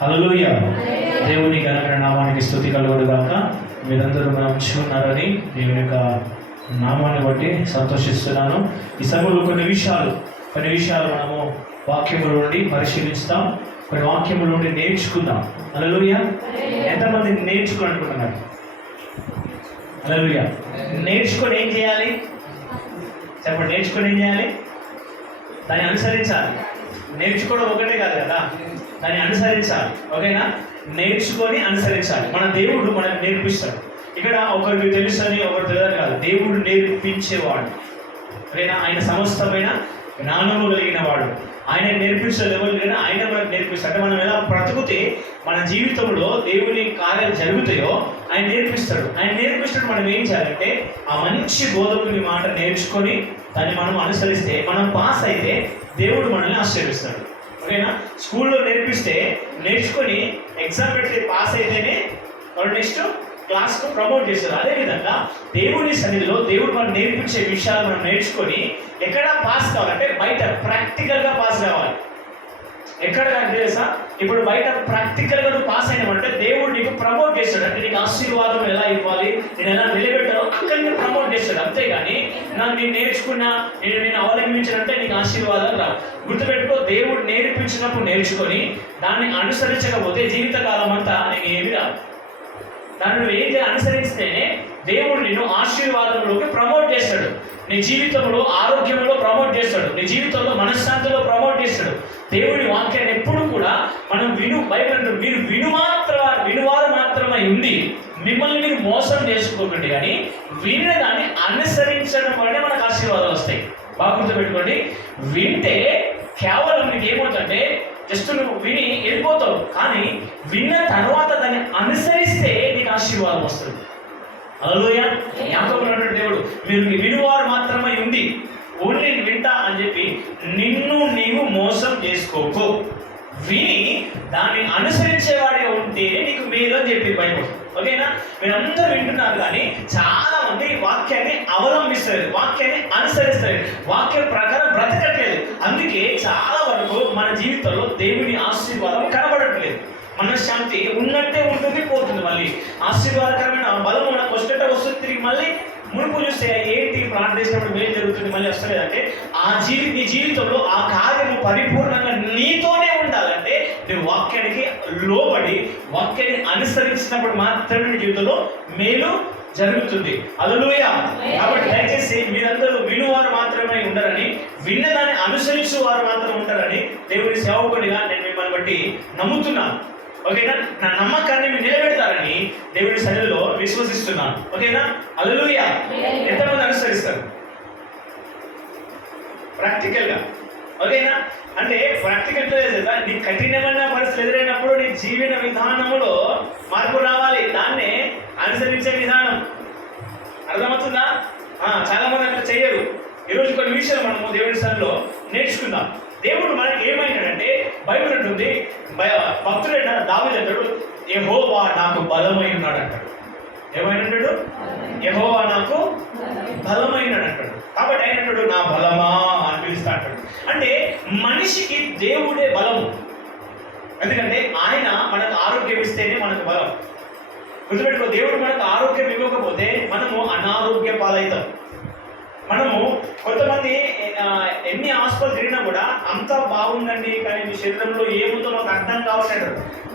హల్లెలూయా. దేవుని ఘనమైన నామానికి స్తుతి కలుగును గాక. మీరందరూ మంచిగా ఉన్నారని దేవుని యొక్క నామాన్ని బట్టి సంతోషిస్తున్నాను. ఈ సమయంలో కొన్ని విషయాలు మనము వాక్యముల నుండి పరిశీలిస్తాం, కొన్ని వాక్యముల నుండి నేర్చుకుందాం. హల్లెలూయా. ఎంతమంది నేర్చుకోవాలనుకుంటున్నారు? హల్లెలూయా. నేర్చుకొని ఏం చేయాలి చెప్పండి. నేర్చుకొని ఏం చేయాలి? దాన్ని అనుసరించాలి. నేర్చుకోవడం ఒకటే కాదు కదా, దాన్ని అనుసరించాలి. ఓకేనా? నేర్చుకొని అనుసరించాలి. మన దేవుడు మనకు నేర్పిస్తాడు. ఇక్కడ ఒకరికి తెలుసని ఒకరు తెలియదు కాదు, దేవుడు నేర్పించేవాడు. ఓకేనా? ఆయన సమస్తమైన జ్ఞానము కలిగిన వాడు. ఆయన నేర్పించాడు. ఎవరు లేదా ఆయన మనకు నేర్పిస్తాడు. అంటే మనం ఎలా బ్రతుకుతే మన జీవితంలో దేవుని కార్యాలు జరుగుతాయో ఆయన నేర్పిస్తాడు. ఆయన నేర్పిస్తాడు. మనం ఏం చేయాలంటే ఆ మంచి బోధకుని మాట నేర్చుకొని దాన్ని మనం అనుసరిస్తే, మనం పాస్ అయితే దేవుడు మనల్ని ఆశీర్వదిస్తాడు. ఓకేనా? స్కూల్లో నేర్చుకొని ఎగ్జామ్ పెట్టి పాస్ అయితేనే వాడు నెక్స్ట్ క్లాస్కు ప్రమోట్ చేస్తారు. అదేవిధంగా దేవుని సన్నిధిలో దేవుడు మనం నేర్పించే విషయాలు మనం నేర్చుకొని ఎక్కడ పాస్ కావాలంటే బయట ప్రాక్టికల్గా పాస్ కావాలి. ఎక్కడ తెలుసా? ఇప్పుడు బయట ప్రాక్టికల్గా నువ్వు పాస్ అయినామంటే దేవుడు నీకు ప్రమోట్ చేస్తాడు. అంటే నీకు ఆశీర్వాదం ఎలా ఇవ్వాలి, నేను ఎలా నిలబెట్టాలో అక్కడ నేను ప్రమోట్ చేస్తాడు. అంతేగాని నేను నేర్చుకున్నా, నేను అవలంబించానంటే నీకు ఆశీర్వాదం రావు. గుర్తుపెట్టుకో, దేవుడు నేర్పించినప్పుడు నేర్చుకొని దాన్ని అనుసరించకపోతే జీవితకాలం అంతా నీకు ఏమి రాదు. దాన్ని నువ్వు ఏం అనుసరిస్తేనే దేవుడు నిన్ను ఆశీర్వాదంలోకి ప్రమోట్ చేస్తాడు. నీ జీవితంలో ఆరోగ్యంలో ప్రమోట్ చేస్తాడు. నీ జీవితంలో మనశ్శాంతిలో ప్రమోట్ చేస్తాడు. దేవుడి వాక్యాన్ని ఎప్పుడు కూడా మనం బైబిల్ మీరు వినువారు మాత్రమే ఉంది, మిమ్మల్ని మీరు మోసం చేసుకోకండి. కానీ విన్న దాన్ని అనుసరించడం వల్లనే మనకు ఆశీర్వాదాలు వస్తాయి. బాగా గుర్తుపెట్టుకోండి. వింటే కేవలం నీకు ఏమవుతుందంటే జస్ట్ నువ్వు విని వెళ్ళిపోతావు. కానీ విన్న తర్వాత దాన్ని అనుసరిస్తే నీకు ఆశీర్వాదం వస్తుంది. హల్లెలూయా. యాకోబు అన్నాడు దేవుడు, మీరు వినువారు మాత్రమే ఉంది, ఓన్లీ వింటా అని చెప్పి నిన్ను నీవు మోసం చేసుకోకు. విని దాన్ని అనుసరించేవాడిగా ఉంటేనే నీకు మేలు అని చెప్పి బైబిల్. ఓకేనా? మీరందరూ వింటున్నారు కానీ చాలా మంది వాక్యాన్ని అవలంబిస్తారు, వాక్యాన్ని అనుసరిస్తారు, వాక్యం ప్రకారం బ్రతకట్లేదు. అందుకే చాలా వరకు మన జీవితంలో దేవుని ఆశీర్వాదం కనబడట్లేదు. మనశ్శాంతి ఉన్నట్టే ఉంటుంది, పోతుంది. మళ్ళీ ఆశీర్వాదకరమైన బలం మనకు వస్తుంది, తిరిగి మళ్ళీ మునుపు చూస్తే ఏంటి ప్రార్థించినప్పుడు మేలు జరుగుతుంది, మళ్ళీ వస్తలేదంటే నీ జీవితంలో ఆ కార్యము పరిపూర్ణంగా నీతోనే ఉండాలంటే నువ్వు వాక్యానికి లోబడి వాక్యాన్ని అనుసరించినప్పుడు మాత్రమే నీ జీవితంలో మేలు జరుగుతుంది. హల్లెలూయా. కాబట్టి దయచేసి మీరందరూ వినువారు మాత్రమే ఉండరని, విన్నదాన్ని అనుసరించు వారు మాత్రమే ఉంటారని దేవుని సేవకుడిగా నేను మిమ్మల్ని బట్టి నమ్ముతున్నాను. ఓకేనా? నా నమ్మకాన్ని మీరు నిలబెడతారని దేవుడి సన్నిధిలో విశ్వసిస్తున్నాను. ఓకేనా? హల్లెలూయా. ఎంతమంది అనుసరిస్తారు ప్రాక్టికల్గా? ఓకేనా? అంటే ప్రాక్టికల్ లేదా నీ కఠినమైన పరిస్థితులు ఎదురైనప్పుడు నీ జీవన విధానంలో మార్పు రావాలి. దాన్నే అనుసరించే విధానం. అర్థమవుతుందా? చాలా మంది అట్లా చెయ్యరు. ఈరోజు కొన్ని విషయాలు మనము దేవుడి సన్నిధిలో నేర్చుకుందాం. దేవుడు మనకి ఏమైనాడంటే బైబిల్ ఉంటుంది, భక్తుడైన దావీదు అంటాడు, యెహోవా నాకు బలమై ఉన్నాడు అంటాడు. ఏమైనాడు? యెహోవా నాకు బలమైనాడు అంటాడు. కాబట్టి ఆయన అంటాడు, నా బలమా అని పిలుస్తా అంటాడు. అంటే మనిషికి దేవుడే బలము. ఎందుకంటే ఆయన మనకు ఆరోగ్యం ఇస్తేనే మనకు బలం. గుర్తుపెట్టుకో, దేవుడు మనకు ఆరోగ్యం ఇవ్వకపోతే మనము అనారోగ్య పాలవుతాం. మనము కొంతమంది ఎన్ని హాస్పిటల్ తిరిగినా కూడా అంతా బాగుందండి, కానీ మీ శరీరంలో ఏముందో మాకు అర్థం కావట్లేదు.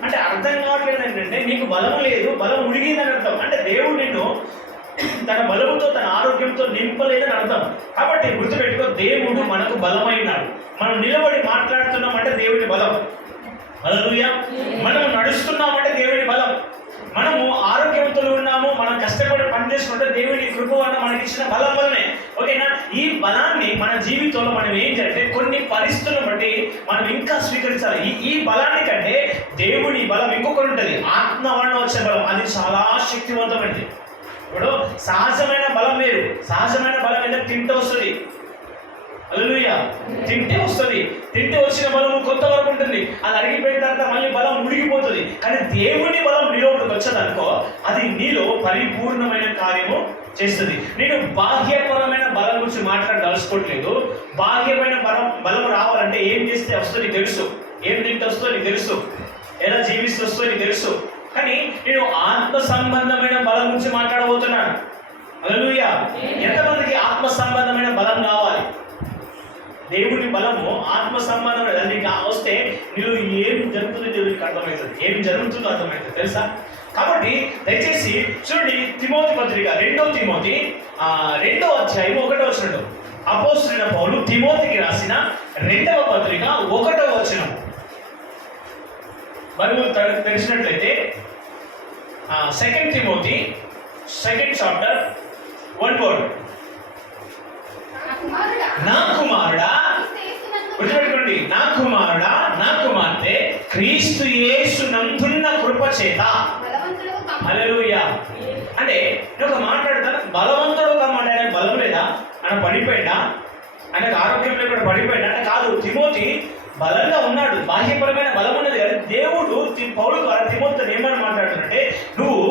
అంటే అర్థం కావట్లేదు ఏంటంటే నీకు బలం లేదు, బలం ఉడిగిందని అర్థం. అంటే దేవుడు నిన్ను తన బలముతో తన ఆరోగ్యంతో నింపలేదని అర్థం. కాబట్టి గుర్తుపెట్టుకో, దేవుడు మనకు బలమైనాడు. మనం నిలబడి మాట్లాడుతున్నామంటే దేవుడి బలం. హల్లెలూయా. మనం నడుస్తున్నామంటే దేవుడి బలం. మనము ఆరోగ్యవంతులు ఉన్నాము, మనం కష్టపడి పనిచేసుకుంటే దేవుని కృప వల్ల మనకి ఇచ్చిన బలం వల్లనే. ఓకేనా? ఈ బలాన్ని మన జీవితంలో మనం ఏం చేయాలంటే కొన్ని పరిస్థితులను బట్టి మనం ఇంకా స్వీకరించాలి. ఈ బలాన్ని కంటే దేవుని బలం ఇంకొకటి ఉంటుంది, ఆత్మ వలన వచ్చే బలం. అది చాలా శక్తివంతమైనది. ఇప్పుడు సహజమైన బలం వేరు. సహజమైన బలం ఏదో తింటే వస్తుంది. హల్లెలూయా. తింటే వస్తుంది. తింటే వచ్చిన బలము కొంతవరకు ఉంటుంది, అది అరిగిపోయిన తర్వాత మళ్ళీ బలం ఉడిగిపోతుంది. కానీ దేవుని బలం నీలోకి వచ్చేదనుకో, అది నీలో పరిపూర్ణమైన కార్యము చేస్తుంది. నేను బాహ్యపరమైన బలం గురించి మాట్లాడదలుచుకోవట్లేదు. బాహ్యమైన బలం రావాలంటే ఏం చేస్తే వస్తుంది తెలుసు, ఏం తింటే వస్తుందో నీకు తెలుసు. ఎలా జీవిస్తూ వస్తుందో నీకు తెలుసు. కానీ నేను ఆత్మ సంబంధమైన బలం గురించి మాట్లాడబోతున్నాను. హల్లెలూయా. ఎంతమందికి ఆత్మ సంబంధమైన బలం కావాలి? దేవుని బలము ఆత్మ సంబంధమైన నీకు వస్తే నీళ్ళు ఏం జరుగుతుందో దేవునికి అర్థమవుతుంది, ఏం జరుగుతుందో అర్థమవుతుంది, తెలుసా? కాబట్టి దయచేసి చూడండి, తిమోతి పత్రిక 2 తిమోతి 2వ అధ్యాయం 1వ వచనం. అపోస్తలుడైన పౌలు తిమోతికి రాసిన 2వ పత్రిక 1వ వచనం. బైబిల్ తెలిసినట్లయితే 2 తిమోతి 2nd చాప్టర్ 1 వర్డ్. నా కుమారుడా, గుర్తుపెట్టుకోండి, నా కుమారుడా, నా కుమార్తె, క్రీస్తు యేసు నందున్న కృప చేత. హల్లెలూయా. అంటే నేను ఒక మాట్లాడతాను, బలవంతుడు ఒక మాట. ఆయన బలం లేదా? ఆయన పడిపోయినా, ఆయనకు ఆరోగ్యం లేకుండా పడిపోయినా అంటే కాదు. తిమోతి బలంగా ఉన్నాడు, బాహ్యపరమైన బలం ఉన్నది. కానీ దేవుడు పౌలు ద్వారా తిమోతితో ఏమని మాట్లాడుతుంటే, నువ్వు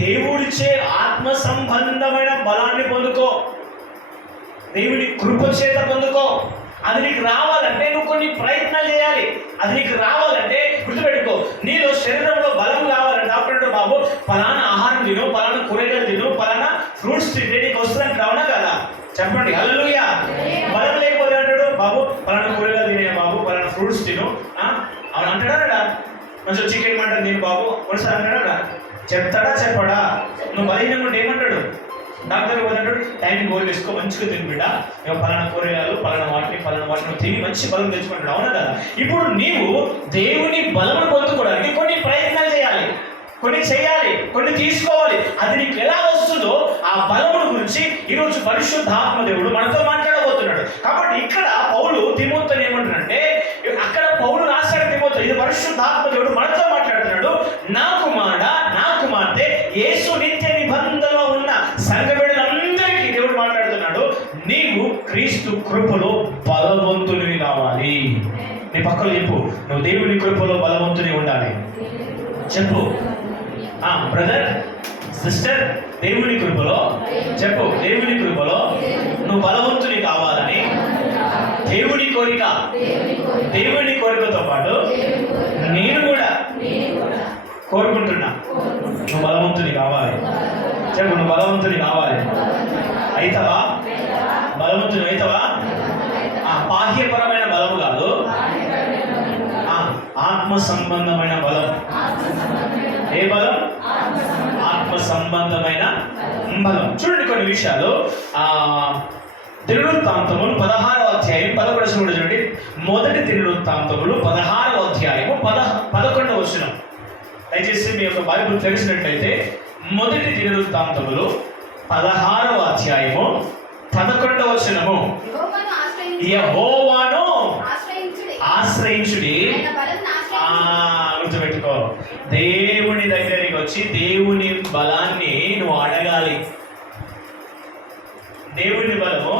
దేవుడిచ్చే ఆత్మ సంబంధమైన బలాన్ని పొందుకో, దేవుని కృప చేత పొందుకో. అది నీకు రావాలంటే నువ్వు కొన్ని ప్రయత్నాలు చేయాలి. అది నీకు రావాలంటే గుర్తుపెట్టుకో, నీలో శరీరంలో బలం కావాలంటే డాక్టర్ బాబు పలానా ఆహారం తిను, పలానా కూరగాయలు తిను, పలానా ఫ్రూట్స్ తింటే నీకు వస్తుందంటే అవునా కదా? చెప్పండి హల్లెలూయా. బలం లేకపోతే అంటాడు, బాబు పలానా కూరగాయలు తినే బాబు, పలానా ఫ్రూట్స్ తిను అవును అంటాడా? కొంచెం చికెన్ మటన్ తిను బాబు ఒకసారి అంటాడా? చెప్తాడా చెప్పడా? నువ్వు బలహీనంగా ఉంటే ఏమంటాడు? డాక్టర్ పోతాడు, టైంకి గోల్ వేసుకో, మంచిగా తిని బిడ్డ, పలానా కూరగాయలు పలానా వాటిని తిని మంచి బలం తెచ్చుకుంటాడు, అవునా కదా? ఇప్పుడు నీవు దేవుని బలమును పొందుకోవడానికి కొన్ని ప్రయత్నాలు చేయాలి, కొన్ని చేయాలి, కొన్ని తీసుకోవాలి. అది నీకు ఎలా వస్తుందో ఆ బలమును గురించి ఈరోజు పరిశుద్ధాత్మ దేవుడు మనతో మాట్లాడబోతున్నాడు. కాబట్టి ఇక్కడ పౌలు తిమోతితో ఏమంటున్నాడంటే, అక్కడ పౌలు రాశాడు తిమోతితో, ఇది పరిశుద్ధాత్మ దేవుడు మనతో మాట్లాడుతున్నాడు. నా కుమారుడా, నా కుమార్తె, యేసు నిత్య నిబంధనలో ఉన్న సంఘ బిడ్డలందరికీ దేవుడు మాట్లాడుతున్నాడు, నీవు క్రీస్తు కృపలో బలవంతుని కావాలి. నీ పక్కన చెప్పు, నువ్వు దేవుని కృపలో బలవంతుని ఉండాలి. చెప్పు బ్రదర్, సిస్టర్, దేవుని కృపలో చెప్పు, దేవుని కృపలో నువ్వు బలవంతుని కావాలని దేవుని కోరిక. దేవుని కోరికతో పాటు నేను కూడా కోరుకుంటున్నా, నువ్వు బలవంతుని కావాలి. చెప్పు, నువ్వు బలవంతుని కావాలి. అయితవా? బలవంతుని అయితవా? బాహ్యపరమైన బలము కాదు, ఆత్మ సంబంధమైన బలం. ఏ బలం? ఆత్మ సంబంధమైన బలం. చూడండి కొన్ని విషయాలు. దినవృత్తాంతములు 16వ అధ్యాయం 11వ చూడండి. మొదటి దినవృత్తాంతములు 16వ అధ్యాయము 11వ వచనం. దయచేసి మీ యొక్క బైబిల్ తెలిసినట్లయితే మొదటి దినవృత్తాంతములు 16వ అధ్యాయము 11వ వచనము. యెహోవాను ఆశ్రయించుడి. గుర్తుపెట్టుకో, దేవుని దగ్గరికి వచ్చి దేవుని బలాన్ని నువ్వు అడగాలి. దేవుని బలము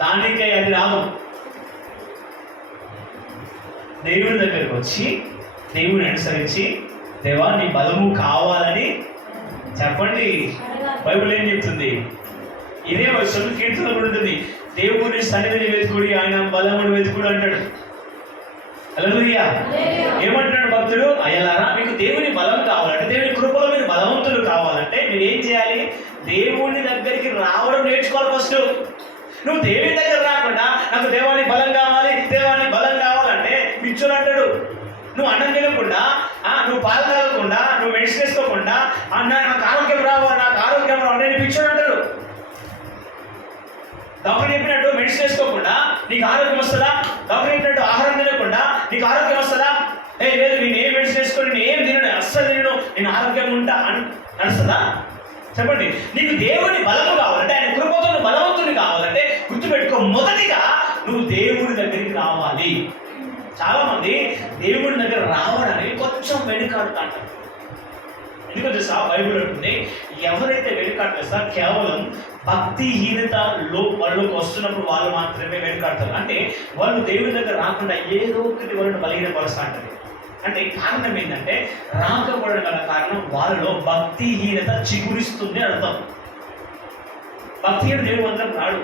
దానికై అది రాదు. దేవుని దగ్గరికి వచ్చి దేవుని అనుసరించి, దేవా నీ బలము కావాలని చెప్పండి. బైబిల్ ఏం చెప్తుంది? ఇదే వచనం కీర్తన కూడా ఉంటుంది, దేవుని సన్నిధిని వెతుకుడి, ఆయన బలమును వెతుకుడు అంటాడు. హల్లెలూయా. ఏమంటున్నాడు భక్తుడు? అయ్యలారా, మీకు దేవుని బలం కావాలంటే, దేవుని కృపలో మీరు బలవంతులు కావాలంటే మీరు ఏం చేయాలి? దేవుని దగ్గరికి రావడం నేర్చుకోవాలి ఫస్ట్. నువ్వు దేవుని దగ్గర రాకుండా నాకు దేవాన్ని బలం కావాలి, దేవాన్ని బలం కావాలంటే పిచ్చులు అంటాడు. నువ్వు అన్నం తినకుండా, నువ్వు పాలు తాగకుండా, నువ్వు మెడిసిన్ వేసుకోకుండా నాకు ఆరోగ్యం రావాలి, నాకు ఆరోగ్యం రావాలి పిచ్చులు అంటాడు. డాక్టర్ చెప్పినట్టు మెడిసిన్ వేసుకోకుండా నీకు ఆరోగ్యం వస్తుందా? డాక్టర్ చెప్పినట్టు ఆహారం తినకుండా నీకు ఆరోగ్యం వస్తుందా? లేదు, నేను ఏం మెడిసిన్ వేసుకొని నేను ఏం తినను, అస్సలు తినను, నేను ఆరోగ్యంగా ఉంటా అని నడుస్తుందా? చెప్పండి. నీకు దేవుని బలము కావాలంటే, ఆయన కృపతో నువ్వు బలవంతుని కావాలంటే గుర్తుపెట్టుకో, మొదటిగా నువ్వు దేవుడి దగ్గరికి రావాలి. చాలా మంది దేవుడి దగ్గర రావడానికి కొంచెం వెనుకాడుతాంటారు. ఎందుకంటే తెలుసా, బైబిల్ అంటుంది, ఎవరైతే వెనుకాడుతారో కేవలం భక్తిహీనతలో వాళ్ళకి వస్తున్నప్పుడు వాళ్ళు మాత్రమే వెనుకాడతారు. అంటే వాళ్ళు దేవుని దగ్గర రాకుండా ఏదో ఒకటి వాళ్ళని బలహీనపరుస్తా అంటారు. అంటే కారణం ఏంటంటే, రాకపోవడం గల కారణం వాళ్ళలో భక్తిహీనత చిగురిస్తుంది అర్థం. భక్తిహీన దేవుడు మంత్రం రాడు.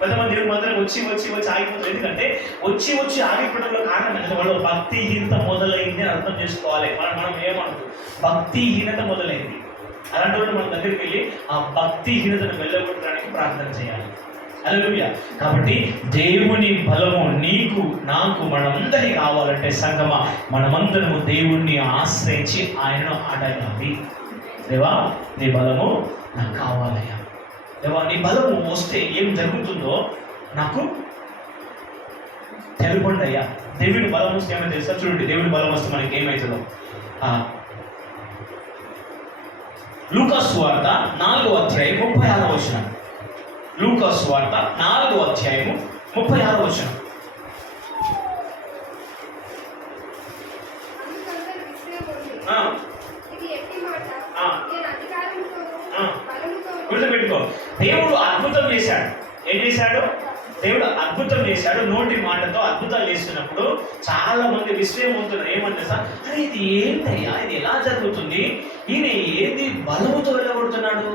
కొంతమంది దేవుడు మంత్రం వచ్చి వచ్చి వచ్చి ఆగిపోతారు. ఎందుకంటే వచ్చి వచ్చి ఆగిపోవడంలో కారణం ఏంటంటే వాళ్ళు భక్తిహీనత మొదలైంది అర్థం. అర్థం చేసుకోవాలి. మనం ఏమనుకో భక్తిహీనత మొదలైంది. అలాంటి వాళ్ళు మన దగ్గరికి వెళ్ళి ఆ భక్తిహీనతను వెళ్ళగొట్టడానికి ప్రార్థన చేయాలి. హల్లెలూయా. కాబట్టి దేవుని బలము నీకు నాకు మనందరి కావాలంటే సంగమా మనమందరము దేవుణ్ణి ఆశ్రయించి ఆయనను అడగాలి. దేవా నీ బలము నాకు కావాలయ్యా. దేవా నీ బలము వస్తే ఏం జరుగుతుందో నాకు తెలుపండి అయ్యా. దేవుని బలం వస్తే ఏమైతే తెలుసా? చూడండి, దేవుని బలం వస్తే మనకి ఏమవుతుందో. లూకా సువార్త 4వ అధ్యాయం 36వ వచనం. లూకా సువార్త 4వ అధ్యాయము 36వ వచనం. గుర్తుపెట్టుకో, దేవుడు అద్భుతం చేశాడు. ఏం చేశాడు? దేవుడు అద్భుతం చేశాడు. నోటి మాటతో అద్భుతాలు చేస్తున్నప్పుడు చాలా మంది విస్మయం అవుతున్నారు. ఏమంటే సార్, అరే ఇది ఏంటయ్యా, ఇది ఎలా జరుగుతుంది? ఈయన ఏంది బలముతో వెళ్ళగొడుతున్నాడు?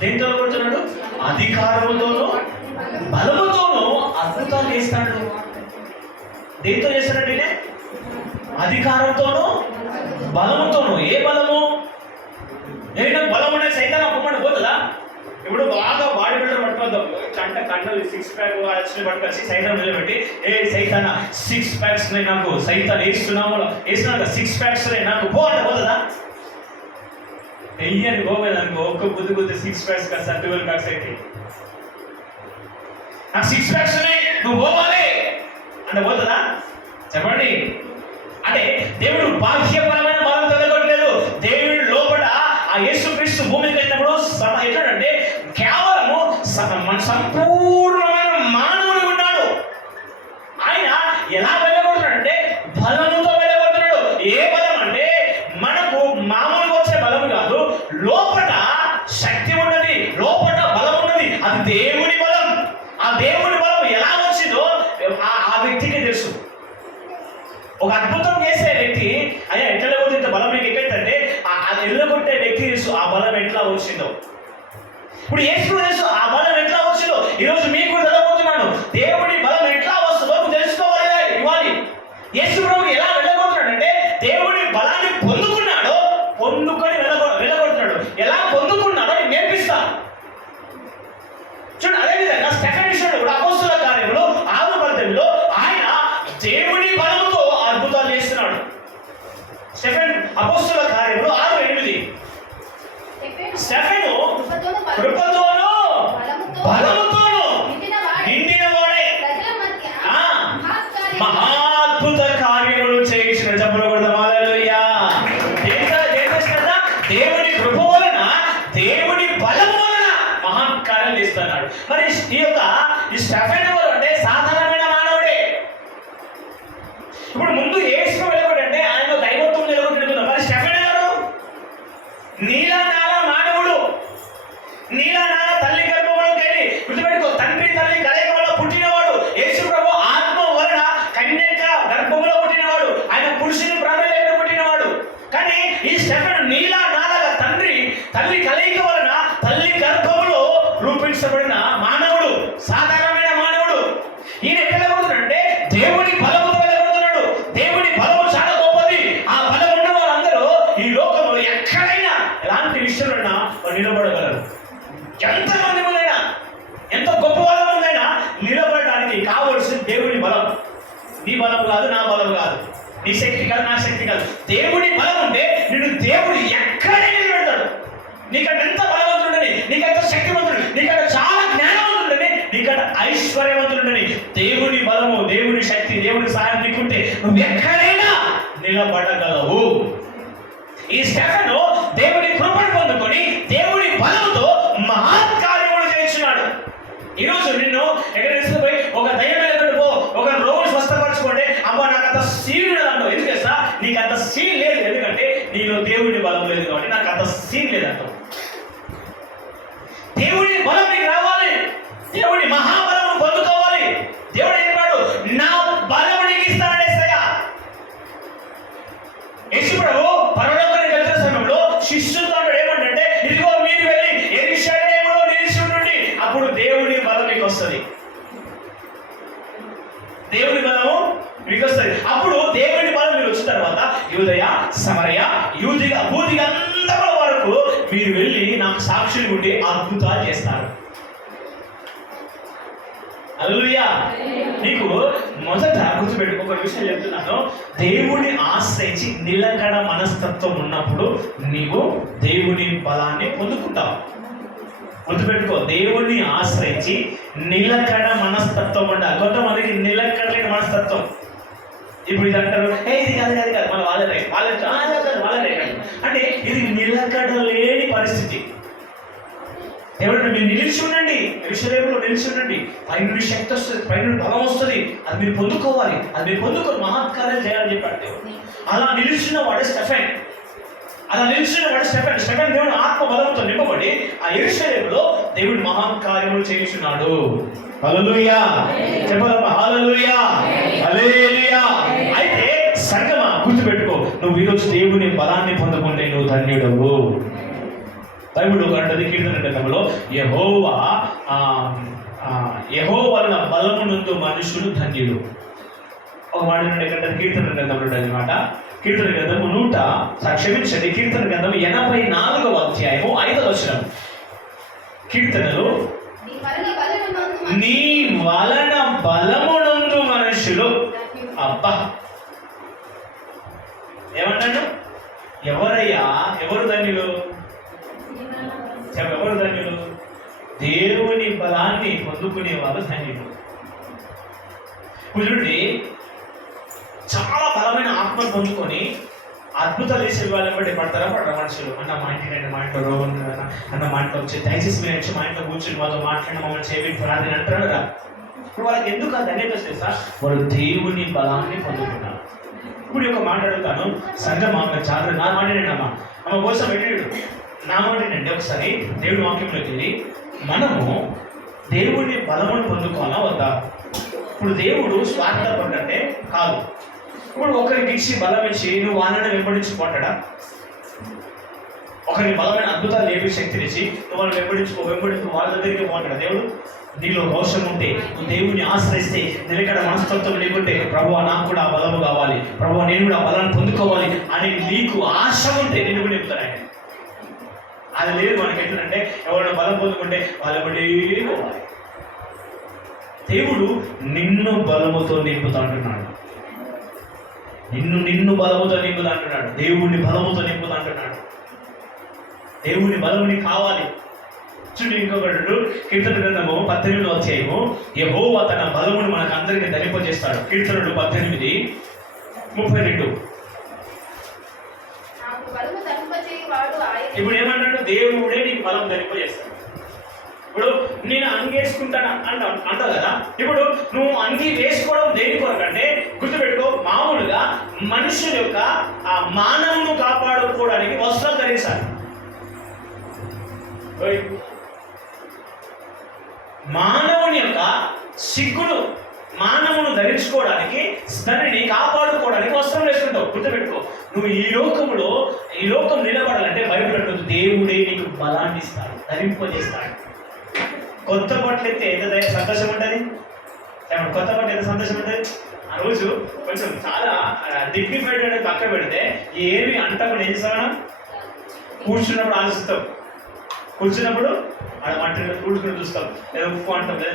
దేంతో వెళ్ళగొడుతున్నాడు? అధికారముతోనూ బలముతోనూ అద్భుతాలు చేస్తాడు. దేంతో చేస్తాడు? ఈయన అధికారంతోనూ బలముతోనూ. ఏ బలము? ఏదైనా బలం ఉండే సైతాన్ని అప్పమని పోతుందా? ఇప్పుడు బాగా బాడీ బిల్డర్ పట్టుకోద్దాం, కండలు 6 ప్యాక్ వచ్చిన పట్టుకొచ్చి సైతాన్ నిలబెట్టి, ఏ సైతాన్ 6 ప్యాక్స్ నాకు సైతాన్ వేస్తున్నాము, 6 ప్యాక్స్ నాకు పో అంటే పోతుందా? వెయ్యని పోవేదనుకో, ఒక్క బుద్ధి 6 ప్యాక్స్ కాదు 12 ప్యాక్స్ అయితే నాకు 6 ప్యాక్స్ నువ్వు పోవాలి అంటే పోతుందా? చెప్పండి. అంటే దేవుడు బాహ్యపరమైన బలం తొలగొట్టలేదు. దేవుడు లోపల ఆ యేసుక్రీస్తు భూమికి వెళ్ళినప్పుడు ఎట్లాడంటే కేవలము సంపూర్ణమైన మానవుడు ఉన్నాడు. ఆయన ఎలా వెళ్ళగొడుతున్నాడంటే బలముతో వెళ్ళగొడుతున్నాడు. ఏ బలం అంటే మనకు మామూలుగా వచ్చే బలం కాదు, లోపల శక్తి ఉన్నది, లోపల బలం ఉన్నది. అది దేవుని బలం. ఆ దేవుని బలం ఎలా వచ్చిందో ఆ వ్యక్తికి తెలుసు. ఒక అద్భుతం చేసే వ్యక్తి అయ్యా ఎట్లా లేకపోతే బలం మీకు ఎక్కడంటే అది వెళ్ళగొట్టే వ్యక్తి తెలుసు ఆ బలం ఎట్లా వచ్చిందో. ఇప్పుడు యేసు తెలుసు ఆ బలం ఎట్లా వచ్చిందో. ఈరోజు మీకు కూడా వెళ్ళబోతున్నాను, దేవుడి బలం ఎట్లా వస్తుందో తెలుసుకోవాలి, ఇవ్వాలి. యేసు ప్రభు ఎలా వెళ్ళగొడుతున్నాడంటే దేవుడి బలాన్ని పొందుకున్నాడో, పొందుకొని వెళ్ళగొడుతున్నాడు. ఎలా పొందుకున్నాడో నేర్పిస్తాను. చూడండి, అదేవిధంగా స్టెఫెన్ విషయంలో కూడా అపోస్తలుల కార్యములు 6:18 ఆయన దేవుడి బలముతో అద్భుతాలు చేస్తున్నాడు. స్టెఫెన్ అపోస్తలుల కార్యములు 6:8 స్టెఫెను కృపతోనూ బలముతోనూ నిండిన వాడే మహాద్భుత కార్యములు చేయించిన. చెప్పకూడదు హల్లెలూయా. దేవుని కృప వలన, దేవుని బలము వలన మహాకార్యాలు చేస్తున్నాడు. మరి ఈ స్టెఫెన్ ఎవరు అంటే సాధారణమైన మానవుడే. ఇప్పుడు ముందు యేసు వెళ్ళగొట్టంటే ఆయన దైవత్వం నిలబెట్టుకుంటున్నాడు. మరి స్టెఫెన్ ఎవరు? నీలా నాలా మానవుడు. నీలా నాలా తల్లి గర్భంలోకి వెళ్ళి గుర్తుపెట్టుకో, తండ్రి తల్లి కలయికలో పుట్టినవాడు. యేసు ప్రభు ఆత్మ వలన కన్యక గర్భంలో పుట్టినవాడు. ఆయన పురుషుని ప్రాణులైన పుట్టినవాడు. కానీ ఈ స్టెఫెన్ నీలా నాలాగా తండ్రి తల్లి కలయిక వలన తల్లి గర్భంలో రూపించబడిన మానవుడు, సాధారణమైన మానవుడు. ఈయన ఎక్కడ వెళ్ళగొడుతున్నాడంటే దేవుడి బలముతో వెళ్ళగొడుతున్నాడు. దేవుడి బలము చాలా గొప్పది. ఆ బలం ఉన్న వాళ్ళందరూ ఈ లోకంలో ఎక్కడైనా ఎలాంటి విషయంలో వాళ్ళు నిలబడగలరు. ఎంతమంది ముందైనా, ఎంత గొప్ప వాళ్ళ ముందైనా నిలబడడానికి కావలసిన దేవుడి బలం. నీ బలం కాదు, నా బలం కాదు, నీ శక్తి కాదు, నా శక్తి కాదు. దేవుడి బలం ఉంటే నిన్ను దేవుడు ఎక్కడైనా నిలబెడతాడు. నీకంటే ఎంత బలవంతుడని, నీకంత శక్తివంతుడు, నీకంటే చాలా జ్ఞానవంతుడని, నీకంటే ఐశ్వర్యవంతుడని. దేవుని బలము, దేవుని శక్తి, దేవుని సహాయం నీకుంటే నువ్వు ఎక్కడైనా నిలబడగలవు. ఈ స్టెఫెను దేవుని కృపను పొందుకొని దేవుని బలముతో మహాకార్యములు చేయించున్నాడు. ఈరోజు నిన్ను ఎక్కడ తీసుకుపోయి ఒక దయ్యం వెళ్ళగొట్టు పో, ఒక రోగులు స్వస్థపరచుకోండి, అబ్బా నాకు అంత సీన్ లేదంటావు. ఎందుకు చేస్తా? నీకు అంత సీన్ లేదు, ఎందుకంటే నీలో దేవుడి బలం లేదు కాబట్టి నాకు అంత సీన్ లేదంటావు. దేవుడి బలం నీకు రావాలి, దేవుడి మహాబలం పొందుకోవాలి. దేవుడు చెప్పాడు, నా బలం నీకు ఇస్తానని యేసు ప్రభు పరలోకానికి వెళ్తున్న సమయంలో శిష్యులతో ఏమంటే, ఇదిగో మీరు వెళ్ళి యెరూషలేములో నిలిచి ఉండండి, అప్పుడు దేవుడి బలం మీకు వస్తుంది. దేవుడి బలము మీకు వస్తుంది. అప్పుడు దేవుడి బలం యూదయ, సమరయ, యూదిగా బూదిగా అందరి వరకు మీరు వెళ్ళి నాకు సాక్షులు ఉండి అద్భుతాలు చేస్తారు. హల్లెలూయా. నీకు మొదట గుర్తుపెట్టుకో, ఒక విషయం చెప్తున్నాను. దేవుని ఆశ్రయించి నిలకడ మనస్తత్వం ఉన్నప్పుడు నీవు దేవుని బలాన్ని పొందుకుంటావు. గుర్తుపెట్టుకో, దేవుణ్ణి ఆశ్రయించి నిలకడ మనస్తత్వం ఉండాలి. కొంతమందికి నిలకడ లేని మనస్తత్వం. ఇప్పుడు ఇది అంటారు, ఇది కాదు కాదు కాదు, మన వాళ్ళే అంటే ఇది నిలకడ లేని పరిస్థితి. ఎవరైనా మీరు నిలిచి ఉండండి, విషయంలో నిలిచి ఉండండి. పైన శక్తి వస్తుంది, పైన బలం వస్తుంది. అది మీరు పొందుకోవాలి. అది మీరు పొందుకొని మహత్కార్యాలు చేయాలని చెప్పాడు. అలా నిలిచిన వాడే స్టెఫెన్. స్టెఫెన్ దేవుడు ఆత్మ బలంతో నింపబడి ఆ యెరూషలేములో దేవుడు మహత్కార్యములు చేయుచున్నాడు. హల్లెలూయా. చెప్పాలమ్మా, హల్లెలూయా, హల్లెలూయా. అయితే సంగమా, గుర్తుపెట్టుకో, నువ్వు ఈరోజు దేవుని బలాన్ని పొందుకుంటే నువ్వు ధన్యుడవు. బైబిల్ అంటది కీర్తన గ్రంథంలో, యెహోవా బలమునందు మనుషులు ధన్యులు. ఒక మాట ఎక్కడ కీర్తన గ్రంథంలో ఉంటుంది అనమాట. కీర్తన గ్రంథము కీర్తన గ్రంథం 84వ అధ్యాయము 5వ వచనం. కీర్తనలు, నీ వలన బలమునందు మనుషులు. అబ్బా, ఏమన్నాడు? ఎవరయ్యా, ఎవరు ధన్యులు? ఎవరు ధన్యులు? దేవుని బలాన్ని పొందుకునే వాళ్ళు ధన్యులు. చూడండి, చాలా బలమైన ఆత్మను పొందుకొని అద్భుతాలు చేసే వాళ్ళని బట్టి పడతారా పడరా మనుషులు? అన్న మా ఇంటికి మా ఇంట్లో రోగం అన్న మా ఇంట్లో వచ్చి దయచేసి మీరు వచ్చి మా ఇంట్లో కూర్చొని మాతో మాట్లాడిన మమ్మల్ని చేయండి ప్రార్థన అంటారు కదా. ఇప్పుడు వాళ్ళకి ఎందుకు ఆ ధన్యత వస్తుంది? వాళ్ళు దేవుని బలాన్ని పొందుకున్నారు. ఇప్పుడు ఒక మాట్లాడుతాను, సంఘం ఆమె చాలా నా మాట్లాడినమ్మా ఆమె కోసం పెట్టాడు. నా మాటేనండి, ఒకసారి దేవుడి వాక్యంలోకి వెళ్ళి మనము దేవుని బలమును పొందుకోవాలా వద్దా? ఇప్పుడు దేవుడు స్వార్థపడ్డంటే కాదు. ఇప్పుడు ఒకరికి ఇచ్చి బలం ఇచ్చి నువ్వు వాళ్ళని వెంబడించుకుంటాడా? ఒకరిని బలమైన అద్భుతాలు లేపి శక్తినిచ్చి నువ్వు వాళ్ళని వెంబడించుకో వాళ్ళ దగ్గరికి పోతాడా దేవుడు? నీలో రోషం ఉంటే, నువ్వు దేవుని ఆశ్రయిస్తే, నిలకడ మనస్తత్వం లేకుంటే, ప్రభువా నాకు కూడా బలము కావాలి, ప్రభువా నేను కూడా బలాన్ని పొందుకోవాలి అని నీకు ఆశ ఉంటే నేను కూడా చెప్తాను. ఆయన అది లేదు మనకి. ఎట్లంటే ఎవరైనా బలం పొందుకుంటే వాళ్ళ బట్టి పోవాలి. దేవుడు నిన్ను బలముతో నింపుతా అంటున్నాడు. నిన్ను బలముతో నింపుతా అంటున్నాడు. దేవుడిని బలముతో నింపుతా అంటున్నాడు. దేవుని బలము నీకు కావాలి. చూడండి, ఇంకొకటి కీర్తన గ్రంథము 18వ అధ్యాయము, యెహోవా తన బలమును మనకు అందరికీ ధరింపజేస్తాడు. కీర్తనలు 18:32. ఇప్పుడు ఏమంటాడు? దేవుడే నీకు బలం ధరింపజేస్తాడు. ఇప్పుడు నేను అంగి వేసుకుంటాను అంటావు కదా. ఇప్పుడు నువ్వు అంగి వేసుకోవడం దేని కొరకంటే, గుర్తుపెట్టుకో, మామూలుగా మనుషుల యొక్క ఆ మానవును కాపాడుకోవడానికి వస్త్రం ధరించాలి. మానవుని యొక్క సిగ్గును, మానవును ధరించుకోవడానికి, దానిని కాపాడుకోవడానికి వస్త్రం వేసుకుంటావు. గుర్తుపెట్టుకో, నువ్వు ఈ లోకం నిలబడాలంటే బైబిల్ అంటుంది దేవుడే నీకు బలాన్ని ఇస్తాడు, ధరింపజేస్తాడు. కొత్త బట్టలు ఎత్తే ఎంత సంతోషం ఉంటుంది. కొత్త బట్టలు ఎంత సంతోషం ఉంటుంది. ఆ రోజు కొంచెం చాలా డిగ్నిఫైడ్ అనేది పక్క పెడితే ఏమి అంటకుండా ఏం చేస్తాం? కూర్చున్నప్పుడు ఆలోచిస్తాం. కూర్చున్నప్పుడు ఆడ మంటలు కూర్చుని చూస్తాం, లేదా ఉప్పు అంటాం, లేదా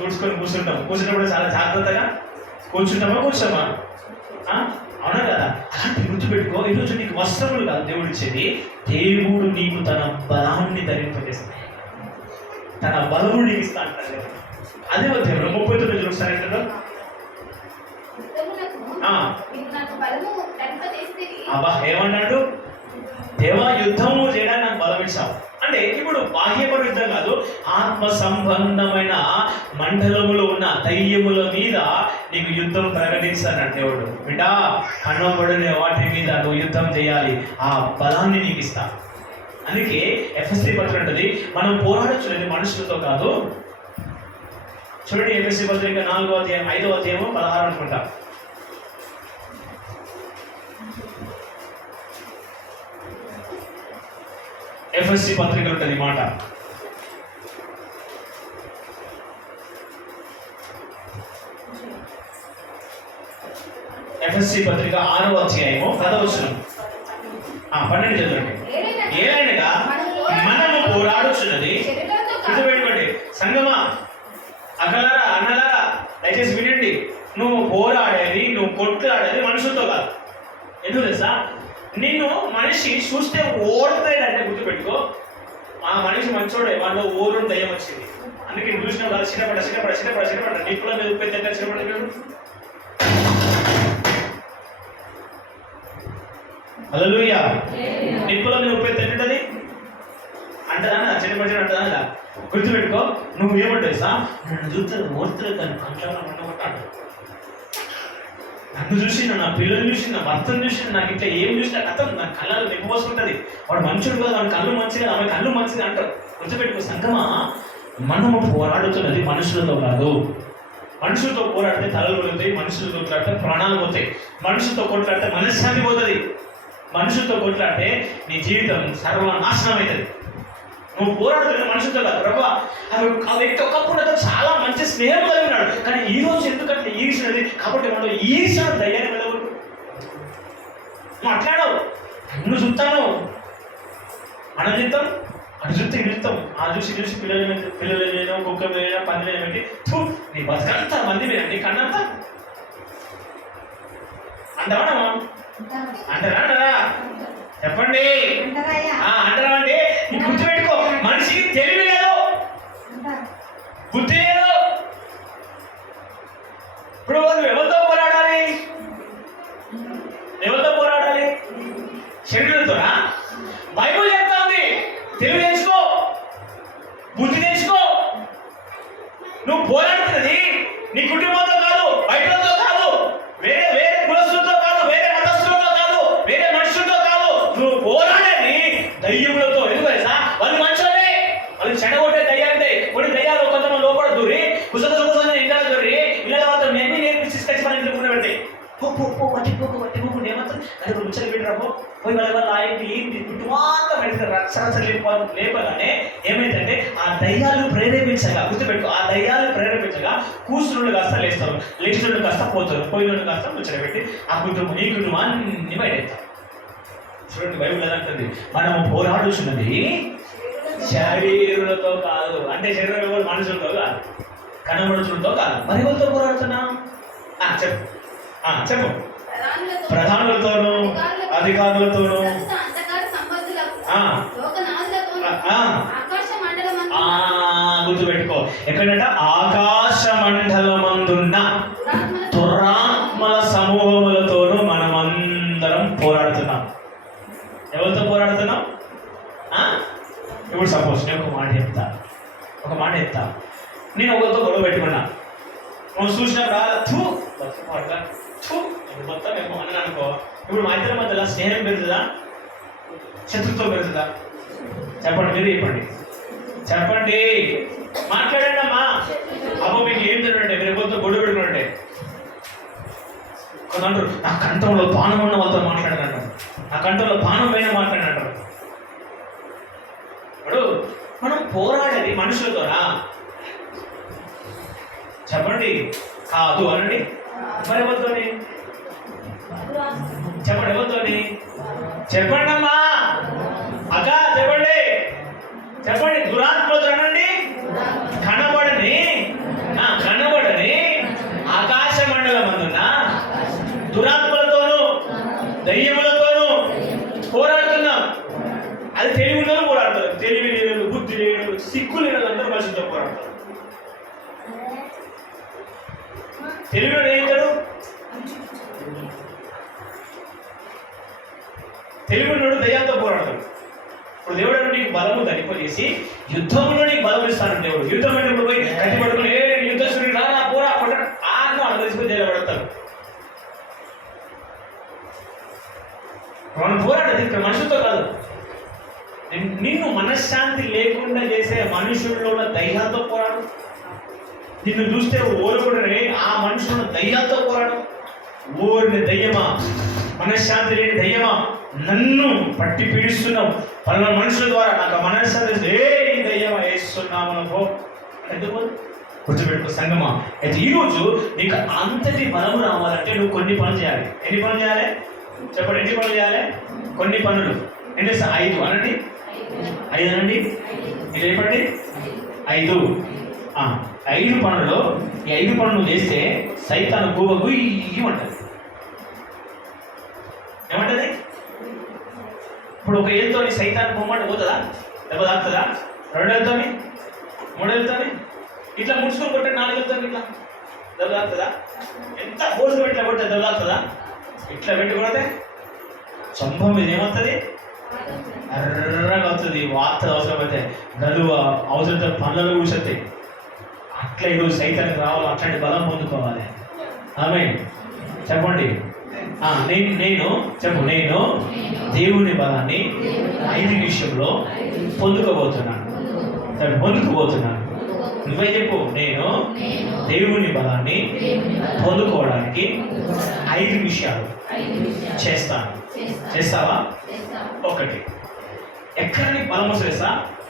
కూర్చుకొని కూర్చున్నప్పుడు చాలా జాగ్రత్తగా కూర్చోమా? అవునా కదా? అలాంటి గుర్తుపెట్టుకో. ఈరోజు నీకు వస్త్రములు కాదు దేవుడు ఇచ్చేది, దేవుడు నీకు తన బలాన్ని ధరింపజేస్తాడు, తన బలము నీకు ఇస్తా అంటారు. అదే దేవుడు 39 ఒకసారి అబ్బా ఏమన్నాడు? దేవా యుద్ధము చేయడానికి నాకు బలం ఇచ్చావు అంటే, ఇప్పుడు బాహ్యపర యుద్ధం కాదు, ఆత్మ సంబంధమైన మండలములో ఉన్న దయ్యముల మీద నీకు యుద్ధం ప్రకటిస్తాడు దేవుడు. బిడ్డా, కన్నబడిన వాటి మీద నువ్వు యుద్ధం చేయాలి, ఆ బలాన్ని నీకు ఇస్తా. అందుకే ఎఫెసీ పత్రిక ఉంటుంది, మనం పోరాడచ్చు మనుషులతో కాదు. చూడండి, ఎఫెసీ పత్రిక 4వ అధ్యాయం 5వ అధ్యాయము 16 అనుకుంటా. ఎఫెసీ పత్రిక ఉంటుంది మాట. ఎఫ్ఎస్సి పత్రిక 6వ అధ్యాయము 10వ వచనం. 12 చదవండి. ఏలైనగా మనము పోరాడుచున్నది, గుర్తుపెట్టుకోండి సంగమా, అక్కలారా అన్నలారా దయచేసి వినండి, నువ్వు పోరాడేది, నువ్వు కొట్లాడేది మనుషులతో కాదు. ఎందుకు తెలుసా? నిన్ను మనిషి చూస్తే ఓడతాడంటే గుర్తుపెట్టుకో, ఆ మనిషి మంచోడే, వాళ్ళు ఓరు దయ్యం వచ్చింది. అందుకే చూసిన వాళ్ళు చిన్నపడ నిప్పుల మీద ఉప్పెత్తే చిన్నపడ. హల్లెలూయా. నిప్పుల మీద ఉప్పెత్తే ఎట్టుంటది అంటదా? చిన్నపడి అంటదా? గుర్తుపెట్టుకో, నువ్వు ఏమంటావు సా, నన్ను చూస్తారు ఓడుతారు, దాన్ని కంట్లో ఉండమంటాడు. నన్ను చూసిన, నా పిల్లలు చూసిన, నా భర్తను చూసిన, నాకు ఇట్లా ఏం చూసినా కథం నా కళ్ళలో నింపబోసుకుంటుంది. వాడు మంచుడు కదా, వాడి కళ్ళు మంచిగా, ఆమె కళ్ళు మంచిగా అంటారు. గుర్తుపెట్టుకో సంగమా, మనము పోరాడుతున్నది మనుషులతో కాదు. మనుషులతో పోరాడితే తలలు పోతాయి, మనుషులతో కొట్లాడితే ప్రాణాలు పోతాయి, మనుషులతో కొట్లాడితే మనశ్శాంతి పోతుంది, మనుషులతో కొట్లాడితే నీ జీవితం సర్వనాశనం అవుతుంది. నువ్వు పోరాడుతున్న మనుషులతో కాదు. ప్రభా, ఆ వ్యక్తి ఒకప్పుడు నాతో చాలా మంచి స్నేహం కలిగి ఉన్నాడు, కానీ ఈ రోజు ఎందుకంటే ఈర్ష్యది కాబట్టి మనం ఈర్ష్య దయ్యాన్ని వెళ్ళకూడదు. నువ్వు అట్లాడావు, నువ్వు చూస్తాను అన చెప్తాం, అటు చూస్తే ఇడుస్తాం, ఆ చూసి పిల్లలు వేయడం, కుక్క వేయడం, పంది పెట్టి నీ బతకంతా మంది మీద నీ కన్నంతా అంటావా? అంటారా? చెప్పండి. అంటారా అంటే నీకు గుర్తుపెట్టుకో, మనిషికి తెలివి లేదు, బుద్ధి లేదు. ఇప్పుడు వాళ్ళు ఎవరితో పోరాడాలి? శరీరంతోనా? బైబుల్ చెప్తా ఉంది, తెలివి తెచ్చుకో, బుద్ధి తెచ్చుకో. నువ్వు పోరాడుతున్నది నీ కుటుంబంతో కాదు, బయటతో కాదు, వేరే కులస్తులతో కాదు, వేరే మతస్థులతో కాదు, వేరే మనుషులతో కాదు. నువ్వు పోరాడేది దయ్యములతో. ఎందుకు తెలుసా? వాళ్ళు మంచోనే, వాళ్ళు చెడగొట్టే దయ్యాలంటే. కొన్ని దయ్యాలు కొంతమంది లోపల దూరి కుసలు ఇంట్లో దూరి ఇళ్ళ వాళ్ళతో ఎన్ని నేర్పించి తెచ్చి మన ఇంట్లో పెడతాయి. పట్టిపోకు ఏమంటారు, అది రుచలు పెట్టరాబో పోయి వాళ్ళ ఆయనకి ఏంటి కుటుంబాంతా పెడితే రక్షణ లేపగానే ఏమైందంటే ఆ దయ్యాలు ప్రేరేపించగా, గుర్తుపెట్టు, ఆ దయ్యాలు ప్రేరేపించగా కూర్చున్నోళ్ళు కాస్త లేస్తారు, లేచినోళ్ళు కాస్త పోతారు, పోయినోళ్ళు కాస్త ముచ్చట పెట్టి ఆ కుటుంబం ఈ కుటుంబాన్ని బయటెత్తారు. చూడండి బైబిల్ ఎలా అంటుంది, మనము పోరాడుచున్నది శరీరులతో కాదు. అంటే శరీరం ఎవరు? మనుషులతో కాదు, కనమనుషులతో కాదు. మరి ఎవరితో పోరాడుతున్నాం? చెప్పు. ప్రధానులతోనూ, అధికారులతోనూ, గుర్తుపెట్టుకో, ఎక్కడంట? ఆకాశ మండలమందున్న దురాత్మల సమూహములతోనూ మనమందరం పోరాడుతున్నాం. ఎవరితో పోరాడుతున్నాం? ఇప్పుడు సపోజ్ నేను ఒక మాట చెప్తా, నేను ఒకరితో గొడవ పెట్టుకున్నా, నువ్వు చూసినప్పుడు మొత్తం ఏమో అని అనుకో. ఇప్పుడు మా ఇద్దరి మధ్యలో స్నేహం పెరుగుతుందా, శత్రుత్వం పెరుగుతుందా? చెప్పండి, మీరు చెప్పండి, మాట్లాడండి అమ్మా. అబ్బో మీకు ఏం తినండి, మీరు ఎవరితో గొడవ పెట్టుకుంటే కొందరు నా కంఠంలో పానం ఉన్న వాళ్ళతో మాట్లాడారంటారు, నా కంఠంలో పానం పైన మాట్లాడారంటారు. ఇప్పుడు మనం పోరాడేది మనుషులతోనా? చెప్పండి, కాదు అనండి. మరి ఎవరితోని? చెప్పండి, ఎవరితోని? చెప్పండి అమ్మా, అక్క చెప్పండి. దురాత్మతో అనండి. కనబడని ఆకాశ మండలం అందున్న దురాత్మలతోనూ దయ్యములతోనూ పోరాడుతున్నాం. అది తెలివి ఉన్నోళ్ళు పోరాడతారు, తెలివి లేని, బుద్ధి లేని, సిగ్గు లేని అందరూ మనుషులతో పోరాడతారు. తెలివి ఏం కాదు, తెలివినోడు దయ్యాలతో పోరాడతాడు. ఇప్పుడు దేవుడు నీకు బలము తనిపోయేసి యుద్ధంలో నీకు బలం ఇస్తాడు. దేవుడు యుద్ధం అంటే ఇప్పుడు పోయి కట్టి పడుకుని యుద్ధస్తుడికి రా పోరా పడ్డాడు తెలిసిపోయి జైలబడతాడు. మనం పోరాడేది ఇక్కడ మనుషులతో కాదు, నిన్ను మనశ్శాంతి లేకుండా చేసే మనుషుల్లో ఉన్న దయ్యాలతో పోరాడు. నిన్ను చూస్తే ఓరుకునే ఆ మనుషులను దయ్యాలతో పోరాడు. ఓరిని దయ్యమా, మనశ్శాంతి లేని దయ్యమా, నన్ను పట్టి పీడిస్తున్నావు పలానా మనుషుల ద్వారా నాకు మనశ్శాంతి, ఏ దయ్యమా వేస్తున్నాము అనుకో. ఎందుకు గుర్తుపెట్టుకో సంగమా. అయితే ఈరోజు నీకు అంతటి బలము రావాలంటే నువ్వు కొన్ని పనులు చేయాలి. ఎన్ని పనులు చేయాలి చెప్పండి? ఎన్ని పనులు చేయాలి? కొన్ని పనులు. ఎన్ని? 5 అనండి. 5 అనండి. ఇది చెప్పండి 5. 5 పనులు. ఈ 5 పనులు చేస్తే సైతాను గోవకు ఏమంటది? ఏమంటది? ఇప్పుడు ఒక ఏళ్ళతో సైతాన్ని బొమ్మంట పోతుందా? దెబ్బ తాకుతుందా? 2 ఏళ్ళతోని 3 ఏళ్ళతోని ఇట్లా ముడుచుకొని కొట్టే 4 ఏళ్ళతోని ఇట్లా దెబ్బ తాకుతుందా? ఎంత ఫోర్స్ పెట్టి కొట్టే దెబ్బ తాకుతుందా? ఇట్లా పెట్టి కొడితే చంప మీద ఏమవుతుంది? ఎర్రగా అవుతుంది. వార్త అవసరమైతే గదువ అవసరంతో పనులలో కూర్చొస్తాయి. అట్లా ఈరోజు సైతానికి రావాలి, అట్లాంటి బలం పొందుకోవాలి. ఆమేన్ చెప్పండి. నేను దేవుని బలాన్ని 5 విషయంలో పొందుకోబోతున్నాను. నువ్వే చెప్పు. నేను దేవుని బలాన్ని పొందుకోవడానికి 5 విషయాలు చేస్తాను. చేస్తావా? 1, ఎక్కడ నీకు బలం వస్తుంది?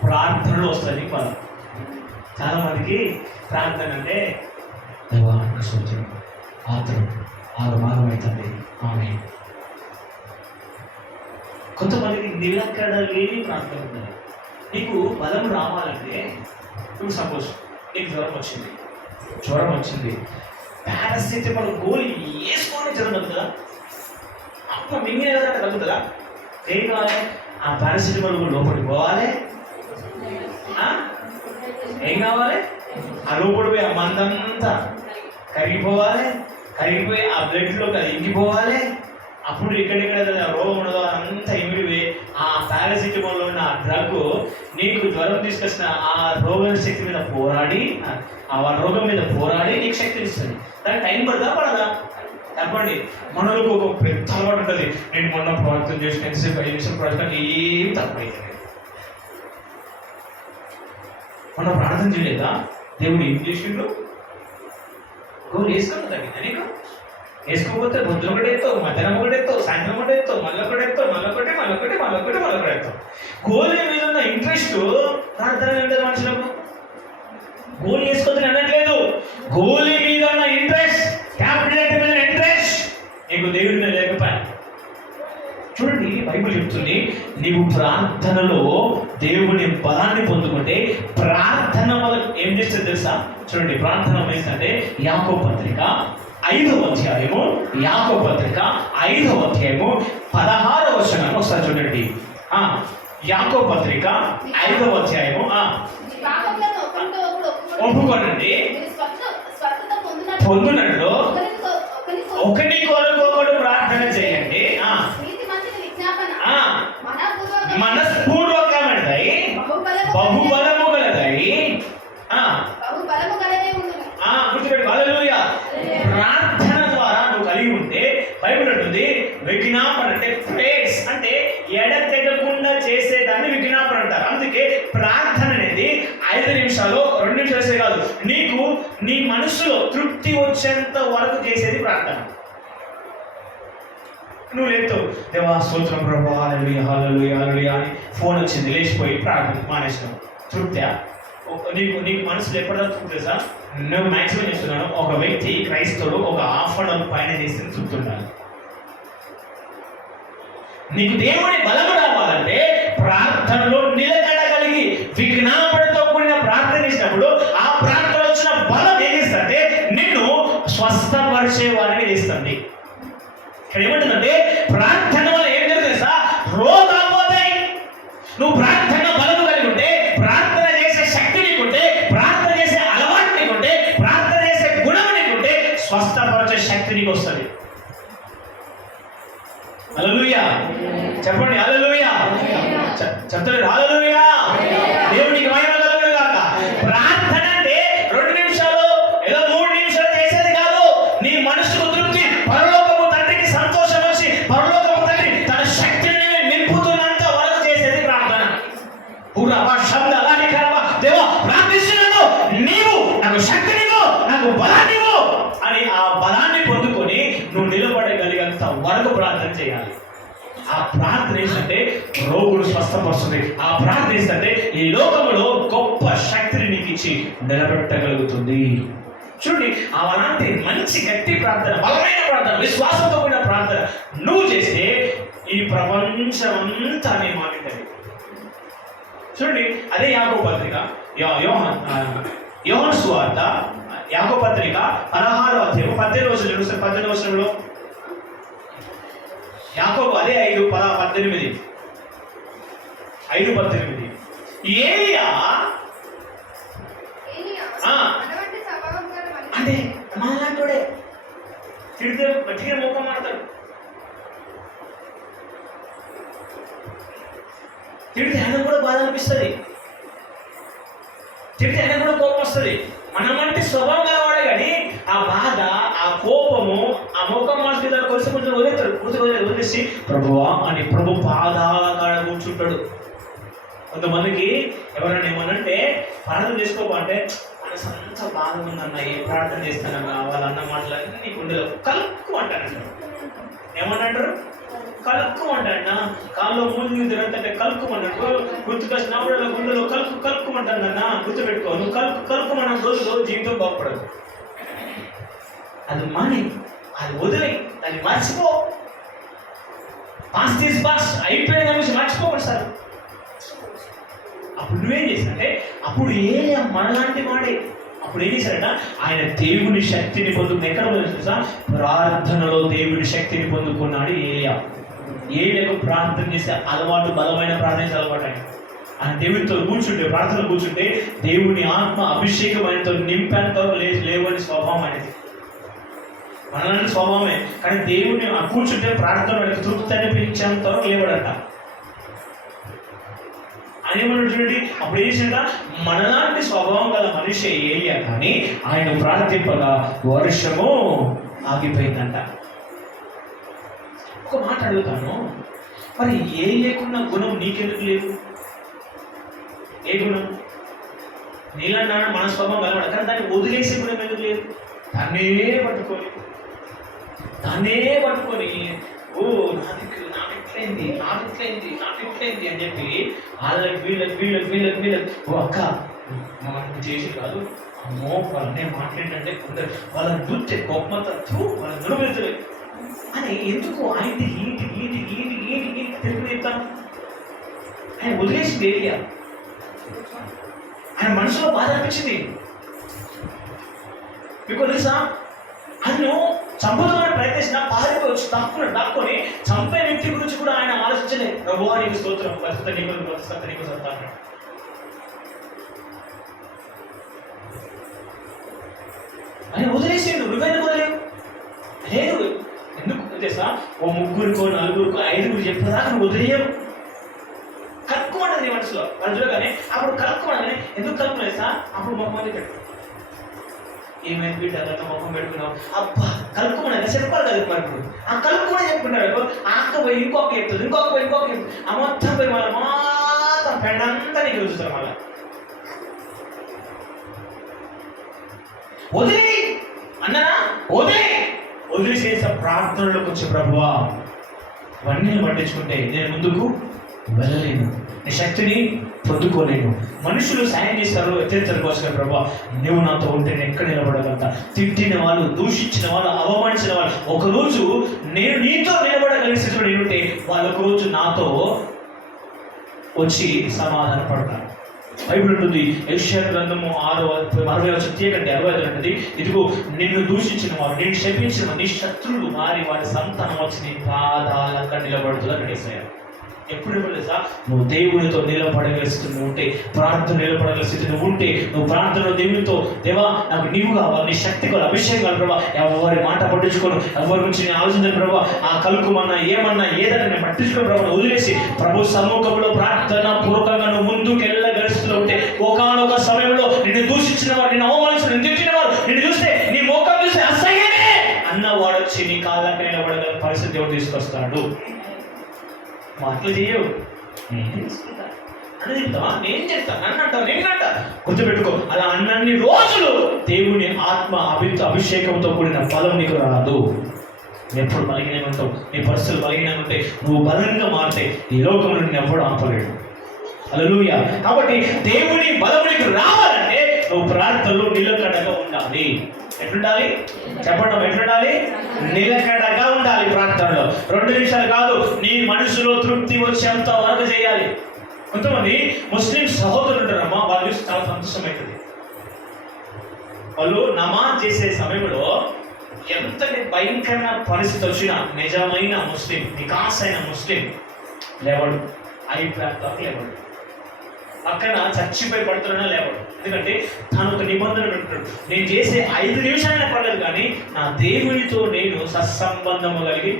ప్రార్థనలో వస్తుంది నీకు బలం. చాలా మందికి ప్రార్థన అంటే ఆత్రం ఆగమాగం అవుతుంది. కొంతమందికి నిలకడ లేని ప్రార్థన ఉంటుంది. నీకు బలం రావాలంటే ఇప్పుడు సపోజ్ నీకు జ్వరం వచ్చింది, పారాసిటమాల్ గోళీ వేసుకోవడం జరగదు కదా, అప్పుడు మింగే తగ్గుతుందా? ఏం కావాలి? ఆ పారాసిటమాల్ గోళీ లోపలికి పోవాలి. ఏం కావాలి? ఆ లోపలి పోయి ఆ మందంతా కరిగిపోవాలి. కరిగిపోయి ఆ బ్లడ్లోకి అది ఇంకిపోవాలి. అప్పుడు ఎక్కడెక్కడ రోగం ఉండదో అంతా ఇమిడిపోయి ఆ పారాసిటమాల్లో ఉన్న ఆ డ్రగ్ నీకు జ్వరం తీసుకొచ్చిన ఆ రోగ శక్తి మీద పోరాడి, ఆ రోగం మీద పోరాడి నీకు శక్తిని ఇస్తుంది. దానికి టైం పడదా? చెప్పండి. మనకు ఒక పెద్ద అలవాటు ఉంటుంది. నేను మొన్న ప్రార్థన చేసిన ఎంతసేపు 5 నిమిషాలు ప్రార్థన ఏం తప్పైతుంది. మొన్న ప్రార్థన చేయలేదా? దేవుడు ఏం చేసిండు? గోలు వేసుకుని తగ్గిందా నీకు? వేసుకోకపోతే పొద్దున ఒకటి ఎత్తావు, మధ్యాహ్నం ఒకటి ఎత్తావు, సాయంత్రం ఒకటి ఎత్తావు, మళ్ళొకటి ఎత్తావు, మళ్ళొకటి. గోలు మీద ఉన్న ఇంట్రెస్ట్ ప్రార్థన ఉంటుంది మనుషులకు. గోలు వేసుకొని అనట్లేదు. గోలి మీద ఉన్న ఇంట్రెస్ట్, క్యాపిటల్ మీద ఇంట్రెస్ట్ నీకు దేవుడి మీద లేకపోయా. చూడండి, బైబిల్ చెప్తుంది నీవు ప్రార్థనలో దేవుని బలాన్ని పొందుకుంటే ప్రార్థన వల్ల ఏం చేస్తుంది తెలుసా? చూడండి, ప్రార్థన ఏంటంటే యాకోబు పత్రిక 5వ అధ్యాయము 16వ వచనాన్ని ఒకసారి చూడండి. యాకోబు పత్రిక 5వ అధ్యాయము ఒప్పుకోనండి పొందునట్లు ఒకరికొకడు ప్రార్థన చేయండి. మనస్పూర్వకమైనదై బహుబలము గలదై గుర్తుపెట్టు. హల్లెలూయా. ప్రార్థన ద్వారా నువ్వు కలిగి ఉంటే బైబిల్ అంటుంది విజ్ఞాపన అంటే ప్రేయర్స్ అంటే ఎడతెగకుండా చేసేదాన్ని విజ్ఞాపన అంటారు. అందుకే ప్రార్థన అనేది 5 నిమిషాలు 2 నిమిషాలు కాదు, నీకు నీ మనసులో తృప్తి వచ్చేంత వరకు చేసేది ప్రార్థన. నువ్వు లేస్తావు, దేవా స్తోత్రం ప్రభా హల్లెలూయా అని ఫోన్ వచ్చింది, లేచిపోయి ప్రార్థన మానేసినావు. తృప్త్యా? నీకు మనసులో ఎప్పటిదాకా తృప్తి తెలుసా? నేను మ్యాక్సిమం చేస్తున్నాను, ఒక వ్యక్తి క్రైస్తవుడు ఒక ½ అన్ అవర్ పైన చేస్తే తృప్తి ఉండాలి. నీకు దేవుడి బలము రావాలంటే ప్రార్థనలో నిలకడగలిగి విజ్ఞాపనతో కూడిన ప్రార్థన చేసినప్పుడు ఆ ప్రార్థన వచ్చిన బలం ఏం చేస్తుందంటే నిన్ను స్వస్థపరిచే వారిని చేస్తుంది. ఇక్కడ ఏమంటుందంటే ప్రార్థన వల్ల ఏం జరుగుతుంది సార్? రోగాలు పోతాయి. నువ్వు ప్రార్థన బలము కలిగి ఉంటే, ప్రార్థన చేసే శక్తి నీకుంటే, ప్రార్థన చేసే అలవాటు నీకుంటే, ప్రార్థన చేసే గుణం నీకుంటే స్వస్థపరిచే శక్తి నీకు వస్తుంది. హల్లెలూయా చెప్పండి. హల్లెలూయా చెప్తారు. హల్లెలూయా. దేవునికి మహిమ కలుగును గాక. ప్రార్థన అంటే 2 నిమిషాలు ఏదో 3 నిమిషాలు చేసేది కాదు. నీ మనసుకు తృప్తి, పరలోకము తండ్రికి సంతోషం వచ్చి పరలోకము తండ్రి తన శక్తిని నింపుతున్నంత వరకు చేసేది ప్రార్థన. శబ్ద అలాంటి దేవా ప్రార్థిస్తున్నాను, నీవు నాకు శక్తినివ్వు, నాకు బలాన్నివ్వు అని ఆ బలాన్ని పొందుకొని నువ్వు నిలబడగలిగేంత వరకు ప్రార్థన చేయాలి. ఆ ప్రార్థన ఏంటంటే రోగులు స్వస్థపరుస్తుంది. ఆ ప్రార్థన ఏంటంటే ఈ లోకంలో గొప్ప శక్తిని నీకు ఇచ్చి నిలబెట్టగలుగుతుంది. చూడండి, అలాంటి మంచి గట్టి ప్రార్థన, బలమైన ప్రార్థన, విశ్వాసంతో కూడిన ప్రార్థన నువ్వు చేస్తే ఈ ప్రపంచం అంతా నీ మాటింటది. చూడండి, అదే యాకోబు పత్రిక, యోహాను సువార్త యాకోబు పత్రిక 16వ అధ్యాయం 18వ వచనంలో యాకోబు అదే 5:18 ఏలియా అంటే మనలాంటోడే తిడితే గట్టిగా మోకం మాడతాడు, తిడితే ఆయన కూడా బాధ అనిపిస్తుంది, తిడితే ఆయన కూడా కోపం వస్తుంది. మనమంటే స్వభావం కలవాడే కానీ ఆ బాధ, ఆ కోపము, ఆ మోకం మార్చుకు కొలిసి కొంచెం వదిలేస్తాడు. వదిలేసి ప్రభువా అని ప్రభు పాదాల కాడ కూర్చుంటాడు. కొంతమందికి ఎవరైనా ఏమనంటే ప్రార్థన చేసుకోమంటే మనసు అంతా బాధ ఉందన్న, ఏ ప్రార్థన చేస్తానన్నా వాళ్ళన్న మాటలన్నీ నీ గుండెలో కలుక్కు అంటారు. ఏమన్నంటారు? కలుక్కు అంటాడన్నా. కాల్లో మూడు తిరంటే కలుక్కుమన్నట్టు గుర్తుకొచ్చిన గుండెలో కలుక్కుమంటానన్నా. గుర్తుపెట్టుకో, నువ్వు కలుక్కుమన్న రోజు జీవితం బాగుపడదు. అది మాని, అది వదిలి, దాన్ని మర్చిపో. పాస్ట్ ఈజ్ పాస్ట్, అయిపోయిన గురించి మర్చిపోకూడదు సార్. అప్పుడు నువ్వేం చేశాడంటే, అప్పుడు మనలాంటి వాడే అప్పుడు ఏం చేశాడట, ఆయన దేవుని శక్తిని పొందుకుని ఎక్కడ తెలుసా? ప్రార్థనలో దేవుని శక్తిని పొందుకున్నాడు ఏలియాకు. ప్రార్థన చేసే అలవాటు, బలమైన ప్రార్థన చేసే అలవాటు. ఆయన దేవునితో కూర్చుంటే, ప్రార్థనలో కూర్చుంటే దేవుని ఆత్మ అభిషేకం ఆయనతో నింపేంతో లేవని స్వభావం అనేది. మనలాంటి స్వభావమే, కానీ దేవుని కూర్చుంటే ప్రార్థన తృప్తి అనిపించేంత లేవడట. అనేమన్నాడు చూడండి, అప్పుడు ఏం చేసిండ, మనలాంటి స్వభావం గల మనిషి ఏలియా కానీ ఆయన ప్రార్థింపగా వర్షము ఆగిపోయిందంట. ఒక మాట అడుగుతాను, మరి ఏ లేకున్న గుణం నీకెందుకు లేదు? ఏ గుణం? నీళ్ళన్నా మన స్వభావం కలవాడు, కానీ దాన్ని వదిలేసే గుణం ఎందుకు లేదు? దాన్నే పట్టుకొని ఓ నాటిట్లయింది అని చెప్పి వీళ్ళకి ఓ అక్క మనకి చేసి కాదు, అమ్మో వాళ్ళనే మాట్లాడంటే వాళ్ళని చూస్తే గొప్పతూ వాళ్ళని నిలబెడతారు అని ఎందుకు ఆయన ఏంటి తెలుగు చెప్తాను. ఆయన వదిలేసింది ఏరియా, ఆయన మనసులో బాధ అనిపించింది. మీకు తెలుసా, ఆయన్ను చంపుదామని ప్రయత్నించిన పారిపోవచ్చు, దాక్కుని చంపే వ్యక్తి గురించి కూడా ఆయన ఆలోచించలేదు. ప్రభువా నీకు స్తోత్రం, ప్రస్తుత నీకు సత్తా. ఆయన వదిలేసిండు. నువ్వెందుకు వదిలేవు? లేదు, ఎందుకు తెలుసా? ఓ 3కో 4కో 5కో చెప్పేదాకా నువ్వు వదిలేయవు. కలుపుకోమంటది నీ మనసులో కానీ అప్పుడు కలుపుకోమని. ఎందుకు కలుపుకోలేదు సార్? అప్పుడు మొక్క మంది పెట్టు, ఏమైంది బిడ్డ అలా మొహం పెట్టుకున్నావు, అబ్బా కలుపుకోమని చెప్పాలి కదా. మరి ఇప్పుడు ఆ కలుపుకోమని చెప్పుకున్నాడు. ఆక్క పోయి ఇంకొక చెప్తుంది, ఇంకొక పోయి ఆ మొత్తం పోయి మళ్ళీ మొత్తం పెండంతా నీకు చూస్తారు. మళ్ళీ వదిలి అన్ననా వదిలి చేసే ప్రార్థనలోకి వచ్చే ప్రభువా ఇవన్నీ పట్టించుకుంటే నేను ముందుకు వెళ్ళలేను, నీ శక్తిని పొందుకోలేను. మనుషులు సాయం చేస్తారు, ఎత్తేస్తారు కోసం ప్రభా నువ్వు నాతో ఉంటే నేను ఎక్కడ నిలబడగలుగుతా? తిట్టిన వాళ్ళు, దూషించిన వాళ్ళు, అవమానించిన వాళ్ళు ఒకరోజు నేను నీతో నిలబడగలిగే స్థితిలో నేనుంటే వాళ్ళు ఒకరోజు నాతో వచ్చి సమాధాన పడతారు. బైబిల్ ఉంటుంది, యెషయా గ్రంథము 60 అంటది, ఇదిగో నిన్ను దూషించిన వారు, నిన్ను శపించిన నీ శత్రువులు వారి సంతానం వచ్చి నీ పాదాలక్కడ నిలబడుతుందని యేసయ్య. ఎప్పుడు తెలుసా? నువ్వు దేవునితో నిలబడగల స్థితి ఉంటే, ప్రార్థన నిలబడగల స్థితి నువ్వు ఉంటే, నువ్వు ప్రార్థనలో దేవునితో దేవా నాకు నీవు కావాలి, నీ శక్తి కావాలి, అభిషేకం కావాలి ప్రభా, ఎవరి మాట పట్టించుకోను, ఎవరి గురించి నేను ఆలోచించను ప్రభా, ఆ కలుకుమన్నా ఏమన్నా ఏదన్నా నేను పట్టించుకోను ప్రభా, వదిలేసి ప్రభు సముఖంలో ప్రార్థన పూర్వకంగా నువ్వు ముందుకు వెళ్ళగలుస్తూ ఉంటే ఒకనొక సమయంలో నిన్ను దూషించిన వారు, నిన్ను అవమానించిన, నిన్ను తిట్టిన వారు నిన్ను చూస్తే, నీ మోకం చూస్తే అసహ్యమే అన్న వాడు వచ్చి నీ కాళ్ళకి నిలబడగల పరిస్థితి దేవుడు తీసుకొస్తాడు. మాటలు చేయవు, నేను చెప్తావా, నేను చేస్తాను, నన్ను అంటావు, నేనంట. గుర్తుపెట్టుకో, అలా అన్నన్ని రోజులు దేవుని ఆత్మ అభిషేకంతో కూడిన ఫలం నీకు రాదు. ఎప్పుడు బలహీనంగా ఉంటావు, నీ పరిస్థితులు బలహీనంగా ఉంటే, నువ్వు బలంగా మారితే ఈ లోకంలో నిన్ను ఎప్పుడు ఆపలేడు. హల్లెలూయా. కాబట్టి దేవుని బలమునికి రావాలంటే నువ్వు ప్రార్థనలో నిలకడగా ఉండాలి. ఎట్లుండాలి చెప్పండి, ఎట్లుండాలి? నిలకడగా ఉండాలి ప్రార్థనలో. 2 నిమిషాలు కాదు, నీ మనసులో తృప్తి వచ్చేంత వరకు చేయాలి. కొంతమంది ముస్లిం సహోదరులు ఉంటారమ్మా, వాళ్ళ చూసి చాలా సంతోషం అవుతుంది. వాళ్ళు నమాజ్ చేసే సమయంలో ఎంతటి భయంకరమైన పరిస్థితి వచ్చినా నిజమైన ముస్లిం, నికాసైన ముస్లిం లేవడు, ఐప్యాక్ లేవడు, పక్కన చచ్చిపోయి పడుతున్నా లేవడు. ఎందుకంటే తను ఒక నిబంధన పెట్టుకుంటాడు, నేను చేసే 5 నిమిషాలైనా పర్లేదు కానీ నా దేవునితో నేను సత్సంబంధము కలిగి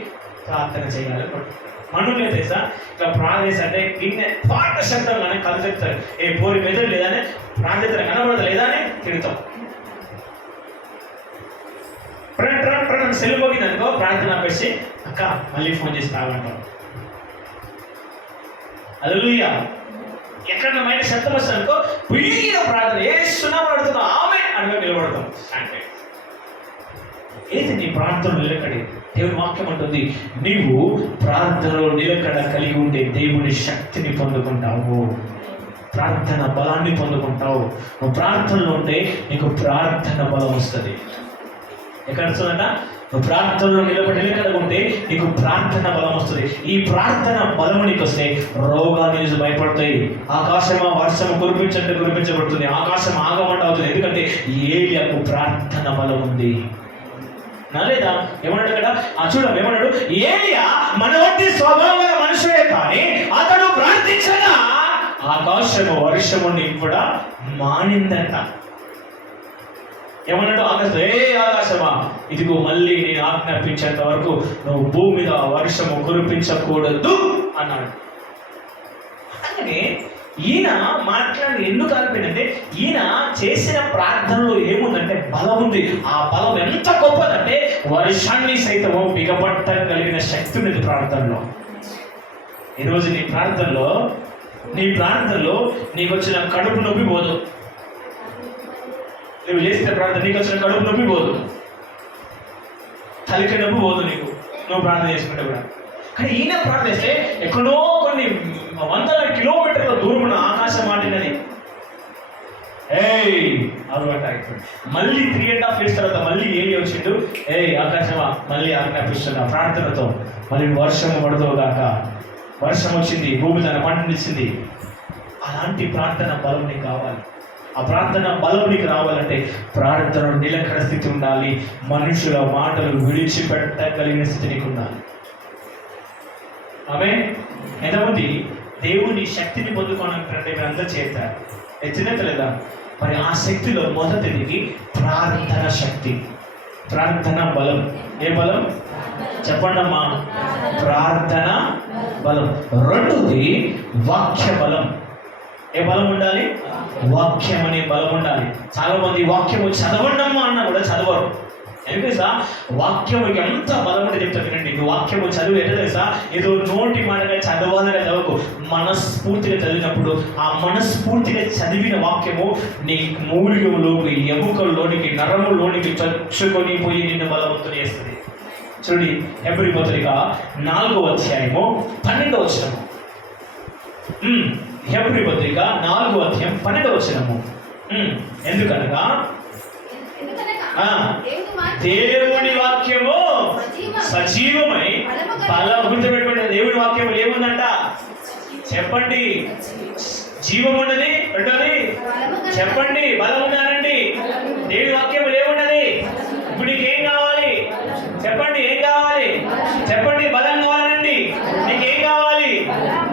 ప్రార్థన చేయాలని పడుతున్నాడు. మనమే తెలుసా, ఇట్లా ప్రార్థన అంటే గిన్నె పాట శబ్దం కానీ కథ చెప్తారు, ఏ పోరి మెదడు లేదని ప్రార్థన కనబడదు లేదా అని తిడతాం. సెల్ పోగింది అనుకో, ప్రార్థన ఆపేసి అక్క మళ్ళీ ఫోన్ చేసి రావంటాం. హల్లెలూయా. ఎక్కడ మైండ్ శబ్దం వస్తుంది అనుకో, పుయ్యిన ప్రార్థన ఏస్తున్నా పడుతున్నాం, ఆమె అనుకో నిలబడతాం. అంటే ఏది నీ ప్రార్థన నిలకడి? దేవుని వాక్యం అంటుంది, నీవు ప్రార్థనలో నిలకడ కలిగి ఉంటే దేవుని శక్తిని పొందుకుంటావు, ప్రార్థన బలాన్ని పొందుకుంటావు. నువ్వు ప్రార్థనలో ఉంటే నీకు ప్రార్థన బలం వస్తుంది. ఎక్కడ వస్తుందంట? నువ్వు ప్రార్థనలో నిలకడ ఉంటే నీకు ప్రార్థన బలం వస్తుంది. ఈ ప్రార్థన బలం నీకు వస్తే రోగాలు నుంచి భయపడతాయి. ఆకాశమా వర్షము కురిపించబడుతుంది, ఆకాశం ఆగమంట అవుతుంది. ఎందుకంటే ఏలియాకు ప్రార్థన బలం ఉంది. లేదా ఏమన్నాడు కదా, చూడం ఏమన్నాడు, ఏలియా మన వంటి స్వభావ మనుషులే కానీ అతడు ప్రార్థించగా ఆకాశము వర్షము కూడా మానిందట. ఏమన్నాడు? ఆకాశమా ఇదిగో మళ్ళీ నేను ఆజ్ఞాపించేంత వరకు నువ్వు భూమి మీద వర్షము కురిపించకూడదు అన్నాడు. అలాగే ఈయన మాట్లాడి ఎందుకు ఆగిపోయిందంటే, ఈయన చేసిన ప్రార్థనలో ఏముందంటే బలం ఉంది. ఆ బలం ఎంత గొప్పదంటే వర్షాన్ని సైతము బిగపట్టగలిగిన శక్తి ఉంది ప్రార్థనలో. ఈరోజు నీ ప్రార్థనలో నీకు వచ్చిన కడుపు నొప్పి పోదు. నువ్వు చేసిన ప్రార్థన నీకు వచ్చిన కడుపు నొప్పి పోదు, తలకి నొప్పి పోదు నీకు, నువ్వు ప్రార్థన చేసుకుంటే కూడా. కానీ ఈయన ప్రార్థిస్తే ఎక్కడో కొన్ని వందల కిలోమీటర్ల దూరం ఉన్న ఆకాశం మాటినది. మళ్ళీ 3.5 years తర్వాత మళ్ళీ ఏలి వచ్చిండు, ఆకాశమా మళ్ళీ ఆజ్ఞాపిస్తున్నా ప్రార్థనతో మళ్ళీ వర్షం పడతావు కాక. వర్షం వచ్చింది, భూమి తన పంటనిచ్చింది. అలాంటి ప్రార్థన బలం నీకు కావాలి. ఆ ప్రార్థన బలం నీకు రావాలంటే ప్రార్థన నిలకడ స్థితి ఉండాలి. మనుషుల మాటలు విడిచిపెట్టగలిగిన స్థితి నీకు ఉండాలి. ఆమె ఎంతమంది దేవుని శక్తిని పొందుకోవడానికి మీరు అంతా చేస్తారు, ఎచ్చినట్లేదా? మరి ఆ శక్తిలో మొదటిది ప్రార్థన శక్తి, ప్రార్థన బలం. ఏ బలం చెప్పండమ్మా? ప్రార్థన బలం. రెండోది వాక్య బలం. ఏ బలం ఉండాలి? వాక్యం అనే బలం ఉండాలి. చాలా మంది వాక్యము చదవండమ్మా అన్నా కూడా చదవరు. ఎందుకు తెలుసా? వాక్యము ఎంత బలం ఉంటే చెప్తా వినండి. నువ్వు వాక్యము చదువు ఎట్లా తెలుసా? ఏదో నోటి మాటగా చదవాలని చదవకు. మనస్ఫూర్తిగా చదివినప్పుడు ఆ మనస్ఫూర్తిగా చదివిన వాక్యము నీ మూలికలోకి, ఎముకల్లోనికి, నరములోనికి చొచ్చుకొని పోయి నిన్ను బలవంతుని చేస్తుంది. చూడండి, హెబ్రీ పత్రిక 4వ అధ్యాయము 12వ వచనము. హెబ్రీ పత్రిక 4వ అధ్యాయం 12వ వచనము. ఎందుకనగా దేవుని వాక్యము సజీవమై గుర్తుపెట్టుకోండి. దేవుని వాక్యము ఏముందంట చెప్పండి? జీవం ఉన్నది. రెండోది చెప్పండి, బలం ఉన్నానండి. దేవుని వాక్యం ఏమున్నది? ఇప్పుడు నీకేం కావాలి చెప్పండి? ఏం కావాలి చెప్పండి? బలం కావాలండి. నీకేం కావాలి?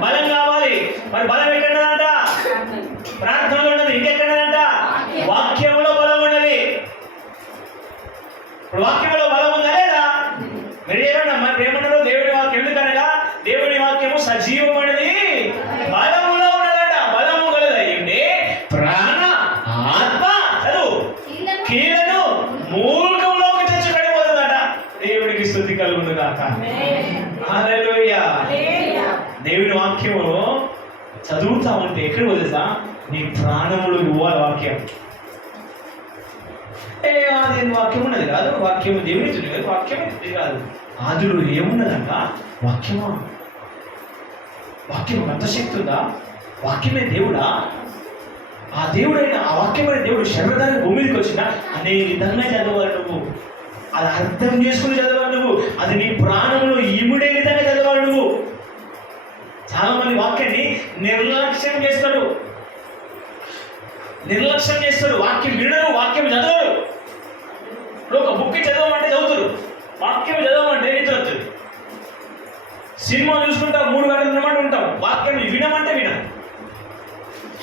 బలం కావాలి. మరి బలం ఎక్కడదంట? ప్రార్థనలో ఉన్నది. ఇంకెక్కడదంట? వాక్యంలో బలం ఉన్నది. ఇప్పుడు వాక్యంలో బలం ఉందా లేదా? మీరు ఏమన్నా ఏమన్నారు? దేవుడి వాక్యం ఎందుకనగా దేవుడి వాక్యము సజీవమైనది, బలములో ఉన్నదట. బలము గలదయ్యండి ప్రాణ ఆత్మ చదువు కీలను మూలకంలోకి తెచ్చి పడిపోతుందట. దేవుడికి స్తుతి కలుగును గాక. హల్లెలూయా. దేవుడి వాక్యము చదువుతా ఉంటే ఎక్కడ వదిలేసా? నీ ప్రాణములు ఇవ్వాలి వాక్యం. అదేం వాక్యం ఉన్నది కాదు, వాక్యం దేవుని కాదు, వాక్యం ఇది కాదు. ఆదిలో ఏమున్నదంట? వాక్యమా. వాక్యం అంత శక్తి ఉందా? వాక్యమే దేవుడా? ఆ దేవుడైన ఆ వాక్యమైన దేవుడు శరీరానికి భూమికి వచ్చిన అనే విధంగా చదవాలి నువ్వు. అది అర్థం చేసుకుని చదవాలి నువ్వు. అది నీ ప్రాణంలో ఇముడే విధంగా చదవాలి నువ్వు. చాలా మంది వాక్యాన్ని నిర్లక్ష్యం చేస్తాడు. వాక్యం వినరు, వాక్యం చదవరు. ఇప్పుడు ఒక బుక్ చదవమంటే చదువుతారు, వాక్యం చదవమంటే నిద్ర వస్తుంది. సినిమా చూసుకుంటా 3 గంటలు వినమంటే ఉంటాం, వాక్యం వినమంటే వినం.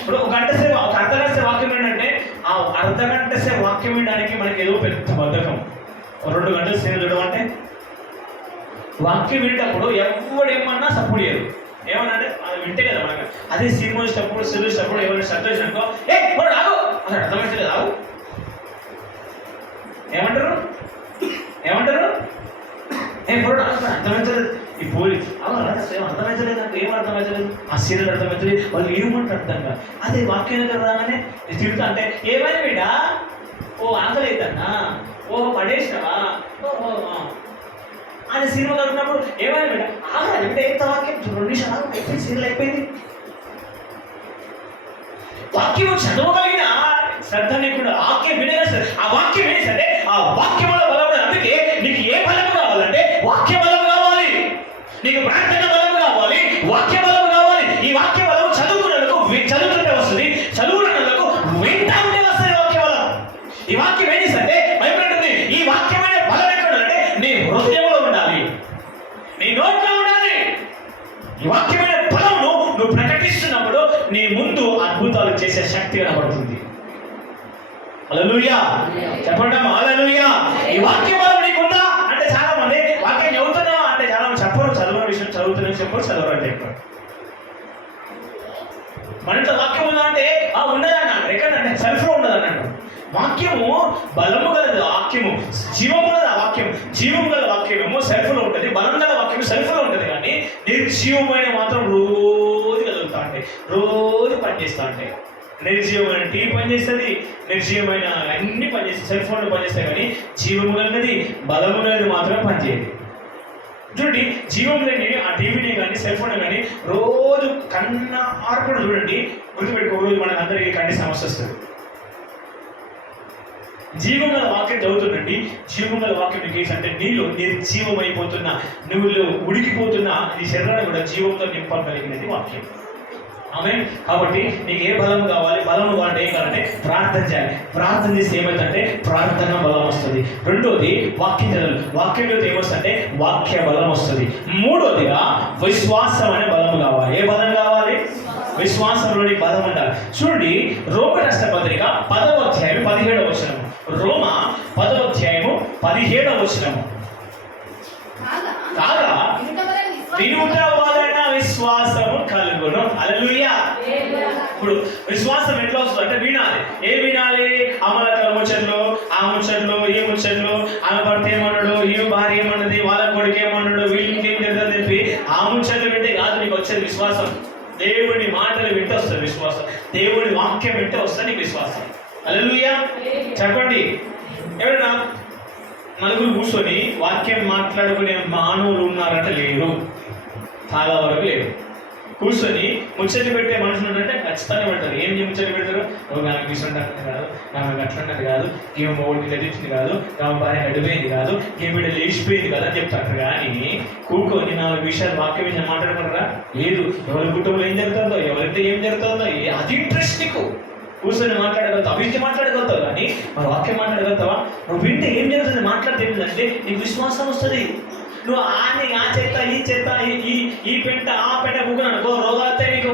ఇప్పుడు ఒక అర్ధగంట సేపు వాక్యం ఏంటంటే ఆ అర్ధగంట సేపు వాక్యం వినడానికి మనకి ఏదో పెద్ద బద్ధకం. 2 గంటలు సేపు చూడమంటే వాక్యం వినేటప్పుడు ఎవడేమన్నా సపోర్ట్ చేయరు. ఏమన్నా అంటే అది వింటే కదా మనకు. అదే సినిమా చూసేటప్పుడు చూసేటప్పుడు ఏమైనా శబ్దం వచ్చినాకో రాదు అసలు అర్థమవుతుంది. రాదు ఏమంటారు అర్థమవుతుంది. ఈ పోలీస్ అర్థమవుతలేదు, ఏం అర్థమవుతలేదు, ఆ సీరియల్ అర్థమవుతుంది, వాళ్ళు ఏమంటారు అర్థం కాదు. అదే వాక్యం దగ్గర రాగానే తిరుగుతా అంటే ఏమైనా బిడ్డా, ఓ ఆకలి అవుతానా, ఓ పడేసినావా, ఓహో అని సినిమా కలుపుకున్నప్పుడు ఏమైనా బిడ్డ ఆగలేదు బిడ్డ, ఎంత వాక్యం 2 నిమిషాలు అయిపోయింది, సీరియల్ అయిపోయింది. వాక్యం చదవగలిగిన శ్రద్ధ నీకుండా వాక్యం వినే సరే, ఆ వాక్యం వినే సరే, ఆ వాక్యంలో బలం. అందుకే నీకు ఏ బలం కావాలంటే వాక్య బలం కావాలి, నీకు ప్రార్థన బలం కావాలి, వాక్య బలం కావాలి. ఈ వాక్య బలం చదువుతుంటే వస్తుంది, చదువులకు వింటా ఉంటే వస్తుంది వాక్య బలం. ఈ వాక్యం ఏం చేస్తే భయపడుతుంది. ఈ వాక్యమైన బలం ఎక్కడ అంటే నీ హృదయంలో ఉండాలి, నీ నోట్లో ఉండాలి. ఈ వాక్యమైన బలంను నువ్వు ప్రకటిస్తున్నప్పుడు నీ ముందు అద్భుతాలు చేసే శక్తి కనబడుతుంది. హల్లెలూయా చెప్పండి, హల్లెలూయా. ఈ వాక్య బలం నీకుందా అంటే చాలా మంది వాక్యం చదువుతున్నా అంటే చాలా మంది చెప్పరు, చదువున్న విషయం చదువుతున్నా చెప్పరు, చదవరు అని చెప్పారు. మన ఇంట్లో వాక్యం ఉందా అంటే ఉన్నదన్నాడు. ఎక్కడంటే సెల్ఫ్లో ఉండదు అన్నాడు. వాక్యము బలము గలది, వాక్యము జీవము గలది. ఆ వాక్యం జీవం గల వాక్యమేమో సెల్ఫ్లో ఉంటుంది, బలం గల వాక్యం సెల్ఫ్లో ఉంటుంది. కానీ నిర్జీవమైన మాత్రం రోజు కదులుతా ఉంటాయి, రోజు పనిచేస్తూ ఉంటాయి. నిర్జీవమైన టీవీ పనిచేస్తుంది, నిర్జీవమైన అన్ని పనిచేస్తాయి, సెల్ ఫోన్లు పనిచేస్తాయి. కానీ జీవము కలిగినది బలము కలిగినది మాత్రం పనిచేయదు. చూడండి, జీవం లేని ఆ టీవీని కానీ సెల్ ఫోన్ కానీ రోజు కన్నా ఆర్పడు. చూడండి, గుర్తుపెట్టుకో, రోజు మనకు అందరికీ కంటి సమస్య వస్తుంది. జీవం గల వాక్యం చదువుతుండండి. జీవం గల వాక్యం నీకు ఏంటంటే నీలో నిర్జీవం అయిపోతున్న, నువ్వులో ఉడికిపోతున్న నీ శరీరాన్ని కూడా జీవంతో నింపగలిగినది వాక్యం. ఆమేన్. కాబట్టి నీకు ఏ బలం కావాలి? బలం అంటే ఏం కావాలంటే ప్రార్థన చేయాలి. ప్రార్థన చేస్తే ఏమైందంటే ప్రార్థన బలం వస్తుంది. రెండోది వాక్యం చదవాలి. వాక్యంలో ఏమొస్తుందంటే వాక్య బలం వస్తుంది. మూడోదిగా విశ్వాసం అనే బలం కావాలి. ఏ బలం కావాలి? విశ్వాసంలోని బలం ఉండాలి. చూడండి, రోమ రాష్ట్ర పత్రిక 10వ అధ్యాయం 17వ వచనము. రోమ 10వ అధ్యాయము 17వ వచనము. కాగా వినుట వలన విశ్వాసము కలుగును. హల్లెలూయా. ఇప్పుడు విశ్వాసం ఎట్లా వస్తుంది అంటే వినాలి. ఏ వినాలి? అమలకల ముచ్చట్లు, ఆ ముచ్చట్లు, ఈ ముచ్చట్లు, ఆమె భర్త ఏమన్నాడు, ఈ భార్య ఏమన్నది, వాళ్ళ కొడుకు ఏమన్నాడు, వీళ్ళకి ఏం జరుగుతుంది చెప్పి ఆ ముచ్చట్లు వింటే కాదు నీకు వచ్చేది విశ్వాసం. దేవుని మాటలు వింటే వస్తుంది విశ్వాసం. దేవుని వాక్యం వింటే వస్తుంది నీకు విశ్వాసం. హల్లెలూయా చెప్పండి. ఎవరైనా నలుగురు కూర్చొని వాక్యం మాట్లాడుకునే మానవులు ఉన్నారంటే లేరు, చాలా వరకు లేరు. కూర్చొని ముచ్చట్లు పెట్టే మనుషులు అంటే ఖచ్చితంగా పెడతారు. ఏం ముచ్చట్లు పెడతారు? నాకు తీసుకుంటే కాదు, నాకు అట్లంటే కాదు, ఏమో ఓడికి తెచ్చింది కాదు, నా భార్య అడిపోయింది కాదు, ఏ బిడ్డ లేచిపోయింది కదా అని చెప్తారు. కానీ కూడుకొని 4 విషయాలు వాక్యం విషయం మాట్లాడుకుంటారా? లేదు. ఎవరి కుటుంబంలో ఏం జరుగుతుందో, ఎవరితో ఏం జరుగుతుందో అది ఇంట్రెస్ట్ నీకు. కూర్చొని మాట్లాడగలుగుతావు, అవించి మాట్లాడగలుగుతావు. కానీ మన వాక్యం మాట్లాడగలుగుతావా? నువ్వు వింటే ఏం జరుగుతుంది? మాట్లాడితే ఏంటంటే నీకు విశ్వాసం వస్తుంది. నువ్వు ఆ చెత్త ఈ చెత్త ఈ పెంట ఆ పెంట కుక్కుని అనుకో, రోగాలు వస్తాయి నీకు.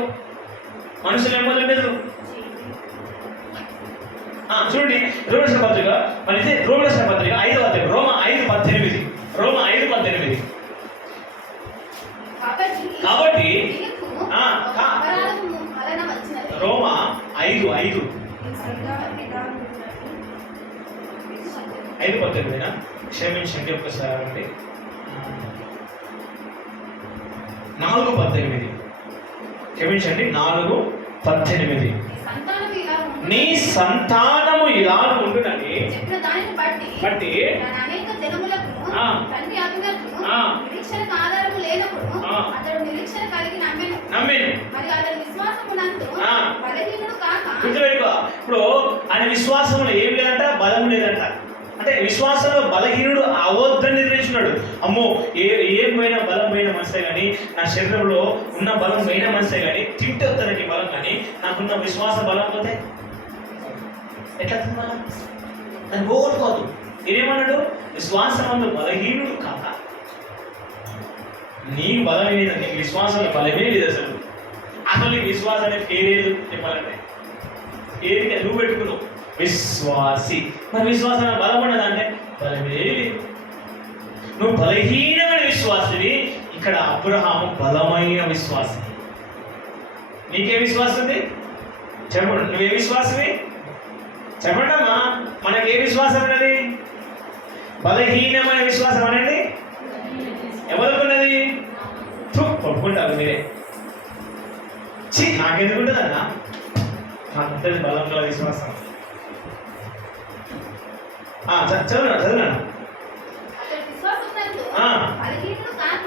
మనుషులు ఏమో లేదు. చూడండి, రోమేశ్వర పత్రిక మన రోమేశ్వర పత్రిక 5వ అధ్యాయం, రోమ 5:18. రోమ 5:18. కాబట్టి రోమ 5:18 క్షమించండి ఒక్కసారి అండి. 4:18 క్షమించండి, 4:18. నీ సంతానము ఇలా ఉండునని బట్టి నిరీక్షణకు ఆధారము లేనప్పుడు అతడు నిరీక్షణ కలిగి నమ్మెను. మరి అతని విశ్వాసమునందు బలహీనుడు కాక. గుర్తుపెట్టుకో, ఇప్పుడు ఆయన విశ్వాసంలో ఏం లేదంట, బలం లేదంట. అంటే విశ్వాసంలో బలహీనుడు అవద్దని నిర్ణయించున్నాడు. అమ్మో, ఏం పోయినా బలం పోయిన మనసే కానీ, నా శరీరంలో ఉన్న బలం పోయిన మనసే కానీ, తింటే వద్దనికి బలం కానీ, నాకున్న విశ్వాస బలం పోతే ఎట్లా తిన్నాను దాన్ని పోగొట్టుకోవద్దు. నేనేమన్నాడు? విశ్వాసంలో బలహీనుడు కాక. నీకు బలమైన, నీకు విశ్వాసంలో బలమే లేదు. అసలు నీకు విశ్వాసం అనేది పేరేది చెప్పాలంటే ఏది నువ్వు పెట్టుకున్నావు విశ్వాసి. మరి విశ్వాసం బలం ఉన్నదంటే బలమే లేదు. నువ్వు బలహీనమైన విశ్వాసివి. ఇక్కడ అబ్రహాము బలమైన విశ్వాసి. నీకే విశ్వాసం ఉంది చెప్పండి. నువ్వే విశ్వాసవి చెప్పండి అమ్మా. మనకి ఏ విశ్వాసం ఉన్నది? బలహీనమైన విశ్వాసం అనేది ఎవరుకున్నది? ఒప్పుకుంటారు మీరే. నాకెందుకుంటుందన్నా? అంతది బలం గల విశ్వాసం. చదువున్నాను.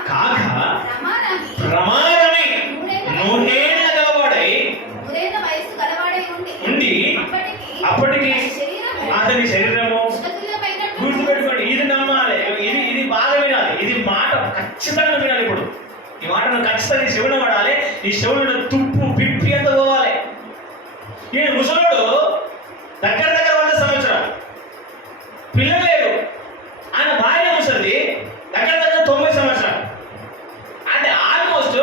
కాక ప్రమాదమే నూనెల గలవాడై ఉండి అప్పటికి అతని శరీరము. గుర్తుపెట్టుకోండి, ఇది నమ్మాలి, ఇది బాగా వినాలి, ఇది మాట ఖచ్చితంగా వినాలి. ఇప్పుడు ఈ మాట ఖచ్చితంగా శివుని పడాలి. ఈ శివుడు తుప్పు పిప్పి అంత పోవాలి. ఈయన ముసలుడు దగ్గర 100 సంవత్సరాలు, పిల్లలు లేరు. ఆయన భార్య ముసలి దగ్గర 90 సంవత్సరాలు. అంటే ఆల్మోస్ట్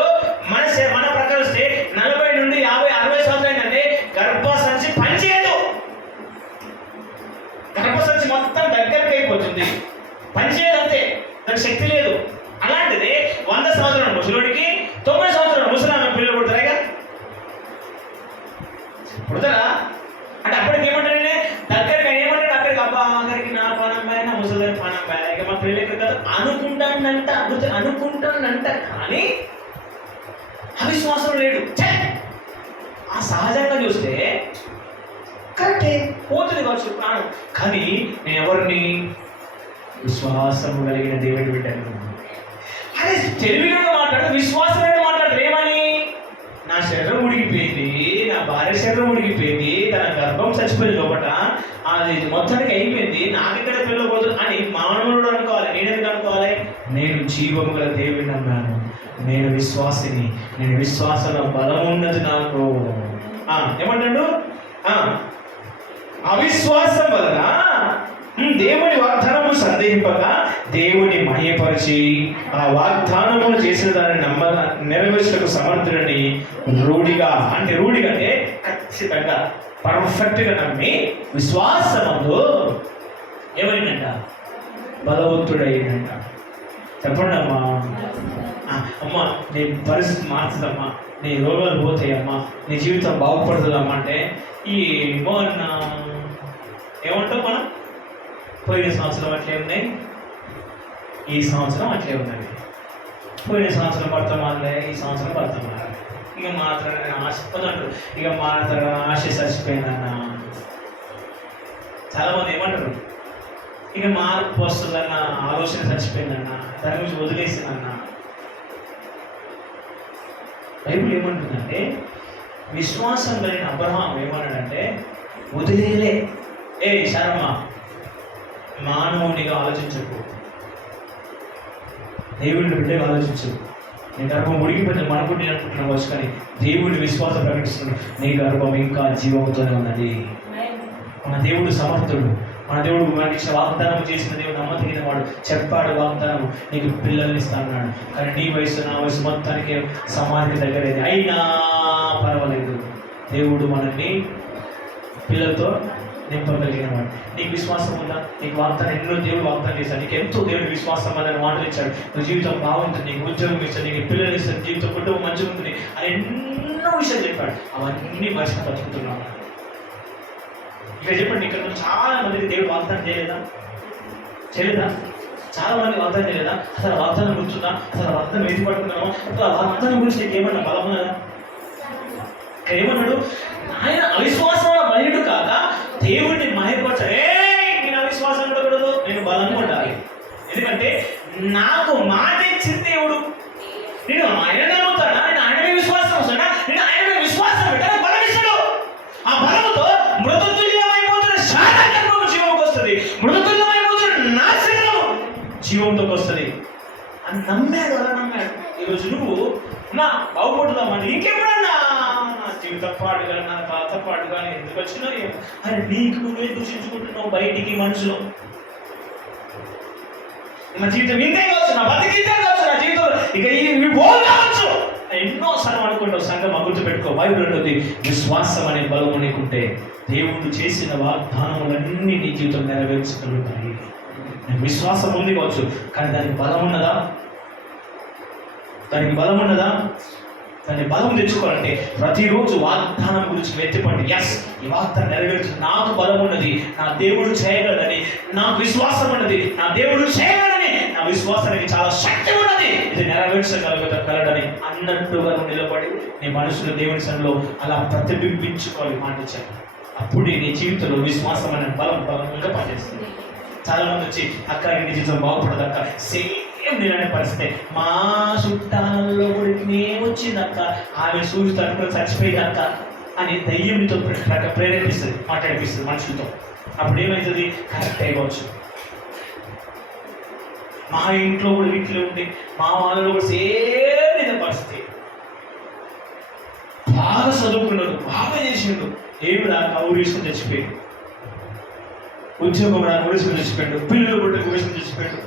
మన ప్రకారం వస్తే 40 నుండి 50, 60 సంవత్సరాలు ఏంటంటే గర్భసంచి పనిచేయదు. గర్భసంచి మొత్తం దగ్గరికి అయిపోతుంది, పనిచేయదు, అంతే, దానికి శక్తి లేదు. అలాంటిది 100 సంవత్సరాలు ముసలుడికి 90 సంవత్సరాలు ముసలామె పిల్లలు పుడతారా? పుడతారా? అంటే అప్పటికి ఏమంటాడంటే దగ్గరికి ఏమంటాడు? అక్కడికి అబ్బా ఆఖరికి నా పానం పైన ముసలి పానం పైన ఇక మా పిల్లలకి కదా అనుకుంటానంట, అనుకుంటానంట. కానీ అవిశ్వాసం లేడు. ఆ సహజంగా చూస్తే కరెక్టే, పోతుంది కావచ్చు ప్రాణం. కానీ నేను ఎవరిని? విశ్వాసము కలిగిన దేవుడి బిడ్డను. అదే తెలివిగా మాట్లాడు, విశ్వాసమైన మాట్లాడతారు. ఏమని? నా శరీరం ఉడికిపోయింది, నా భార్య శరీరం ఉడికిపోయింది, తన గర్భం చచ్చిపోయింది లోపల, అది మొత్తానికి అయిపోయింది, నాకెక్కడ పిల్లపోతుంది అని మానవుడు అనుకోవాలి. నేనెందుకు అనుకోవాలి? నేను జీవము గల దేవుడిని నమ్మాను, నేను విశ్వాసిని, నేను విశ్వాసంలో బలం ఉన్నది నాకు. ఏమంటాడు? అవిశ్వాసం వలన దేవుని వాగ్దానము సందేహింపక దేవుని మహిమపరిచి ఆ వాగ్దానములు చేసిన దాన్ని నెరవేర్చకు సమర్థుడని రూఢిగా అంటే ఖచ్చితంగా పర్ఫెక్ట్గా నమ్మి విశ్వాసములో ఏమైందంట? బలవంతుడైందంట. చెప్పండి అమ్మా. అమ్మా, నీ పరిస్థితి మార్చదమ్మా, నీ రోగాలు పోతాయమ్మా, నీ జీవితం బాగుపడుతుందమ్మా అంటే ఏమంటాం మనం? పోయిన సంవత్సరం అట్లే ఉన్నాయి, ఈ సంవత్సరం అట్లే ఉన్నది. పోయిన సంవత్సరం పడతామాలే, ఈ సంవత్సరం పడతామా, ఇక మాత్రమే ఆశపదంటారు, ఇక మాత్రం ఆశ చచ్చిపోయిందన్న. చాలామంది ఏమంటారు? ఇక మార్పు వస్తుందన్న ఆలోచన చచ్చిపోయిందన్న, దాని గురించి వదిలేసిందన్న. బైబిల్ ఏమంటుందంటే విశ్వాసం కలిగిన అబ్రహాం ఏమన్నాడంటే వదిలేలే. శర్మ, మానవునిగా ఆలోచించకు, దేవుడిని బిడ్డగా ఆలోచించు. నీ గర్భం ఉడికిపోతే మనకు నేను అనుకుంటున్నావు వచ్చు, కానీ దేవుడి విశ్వాసం ప్రకటిస్తున్నాడు, నీ గర్భం ఇంకా జీవంతోనే ఉన్నది. మన దేవుడు సమర్థుడు. మన దేవుడు మనకి ఇచ్చిన వాగ్దానం చేసిన దేవుడు నమ్మదగిన వాడు. చెప్పాడు వాగ్దానం, నీకు పిల్లల్ని ఇస్తాన్నాడు. కానీ నీ వయసు నా వయసు మొత్తానికి సమానికి దగ్గరేది అయినా పర్వాలేదు, దేవుడు మనల్ని పిల్లలతో నింపగలిగిన వాడు. నీకు విశ్వాసం ఉందా? నీకు వాగ్దానం ఎన్నో దేవుడు వాగ్దానం చేశాడు, నీకు ఎంతో దేవుడు విశ్వాసం అనే మాటలు ఇచ్చాడు. నువ్వు జీవితం బాగుంటుంది, నీకు ఉద్యోగం ఇస్తాడు, నీకు పిల్లలు ఇస్తాడు, జీవితం కుటుంబం మంచిగా ఉంటుంది అని ఎన్నో విషయాలు చెప్పాడు. అవన్నీ మనిషిని బతుకుతున్నావు. ఇక్కడ చెప్పండి, ఇక్కడ చాలా మందికి దేవుడు వాగ్దానం చేయలేదా? చాలా మంది వాగ్దానం చేయలేదా? అసలు వాగ్దానం గుర్తుందా? అసలు వాగ్దానం ఎది పడుతున్నామో? అసలు వాగ్దానం గురించి నీకు ఏమన్నా బలం ఉన్నదా? ఇక్కడ ఏమన్నాడు? ఆయన అవిశ్వాసంలో బలుడు కాక దేవుడిని మహిమపరచాలి. నేను అవిశ్వాసం ఉండకూడదు, నేను బలంగా ఉండాలి. ఎందుకంటే నాకు మాట ఇచ్చిన దేవుడు. నేను ఆయన నమ్ముతానా? నేను ఆయన మీద విశ్వాసం వస్తానా? నేను ఆయన మీద విశ్వాసం పెట్టాను, బలం ఇస్తాడు. ఆ బలముతో మృతతుల్యమైపోతున్న శారీరకం జీవంకి వస్తుంది, మృతతుల్యమైపోతున్న నా శరీరం జీవంలోకి వస్తుంది అని నమ్మాడు. అలా నమ్మాడు. ఈరోజు నువ్వు నా బాగుపడుదామని ఇంకెప్పుడన్నా నా జీవితం పాటు కానీ నా పాత పాటు కానీ ఎందుకు వచ్చినా అని నీకు నువ్వే దూషించుకుంటున్నావు బయటికి మనుషులు. నా జీవితం ఇంతే కావచ్చు, నా బతికి ఇంతే కావచ్చు, నా జీవితం ఇక ఇవి పోవచ్చు ఎన్నోసార్లు అనుకుంటావు. సంఘం గుర్తు పెట్టుకో, బైబిల్ ఉంటుంది విశ్వాసం అనే బలము నీకుంటే దేవుడు చేసిన వాగ్దానములన్నీ నీ జీవితం నెరవేర్చగలుగుతాయి. విశ్వాసం ఉంది కావచ్చు, కానీ దానికి బలం ఉన్నదా? దానికి బలం ఉన్నదా? దాన్ని బలం తెచ్చుకోవాలంటే ప్రతిరోజు వాగ్దానం గురించి వెతిపండి. ఎస్, ఈ వాగ్దానం నెరవేర్చు, నాకు బలం ఉన్నది, నా దేవుడు చేయగలడని నాకు విశ్వాసం ఉన్నది, నా దేవుడు చేయగలడని నా విశ్వాసానికి చాలా శక్తి ఉన్నది, ఇది నెరవేర్చగలగలడని అన్నట్టుగా నువ్వు నిలబడి నీ మనసులో దేవుని సన్నిధిలో అలా ప్రతిబింబించుకోవాలి. మాట చెప్పి అప్పుడే నీ జీవితంలో విశ్వాసం అనే బలంగా పనిచేస్తుంది. చాలా మంది వచ్చి అక్క నీ జీవితం బాగుపడదక్క, సేమ్ నేననే పరిస్థితి. మా చుట్టాలలో కూడా వచ్చిందక్క, ఆమె సూర్యుడు తట్టుకొని చచ్చిపోయిందక్క అని దయ్యంతో ప్రేరేపిస్తుంది, మాట్లాడిపిస్తుంది మనుషులతో. అప్పుడు ఏమవుతుంది? కరెక్ట్ అయిపోవచ్చు. మా ఇంట్లో కూడా వీటిలో ఉంటే మా వాళ్ళలో కూడా సేమ్ ఇదే పరిస్థితి. బాగా చదువుకున్నాడు, బాగా చేసిండు, ఏమి రాక ఊరేసుకుని చచ్చిపోయాడు, ఉద్యోగం రాక ఊరేసుకుని చచ్చిపోయాడు, పిల్లలు పుట్టి ఊరేసుకుని చచ్చిపోయాడు,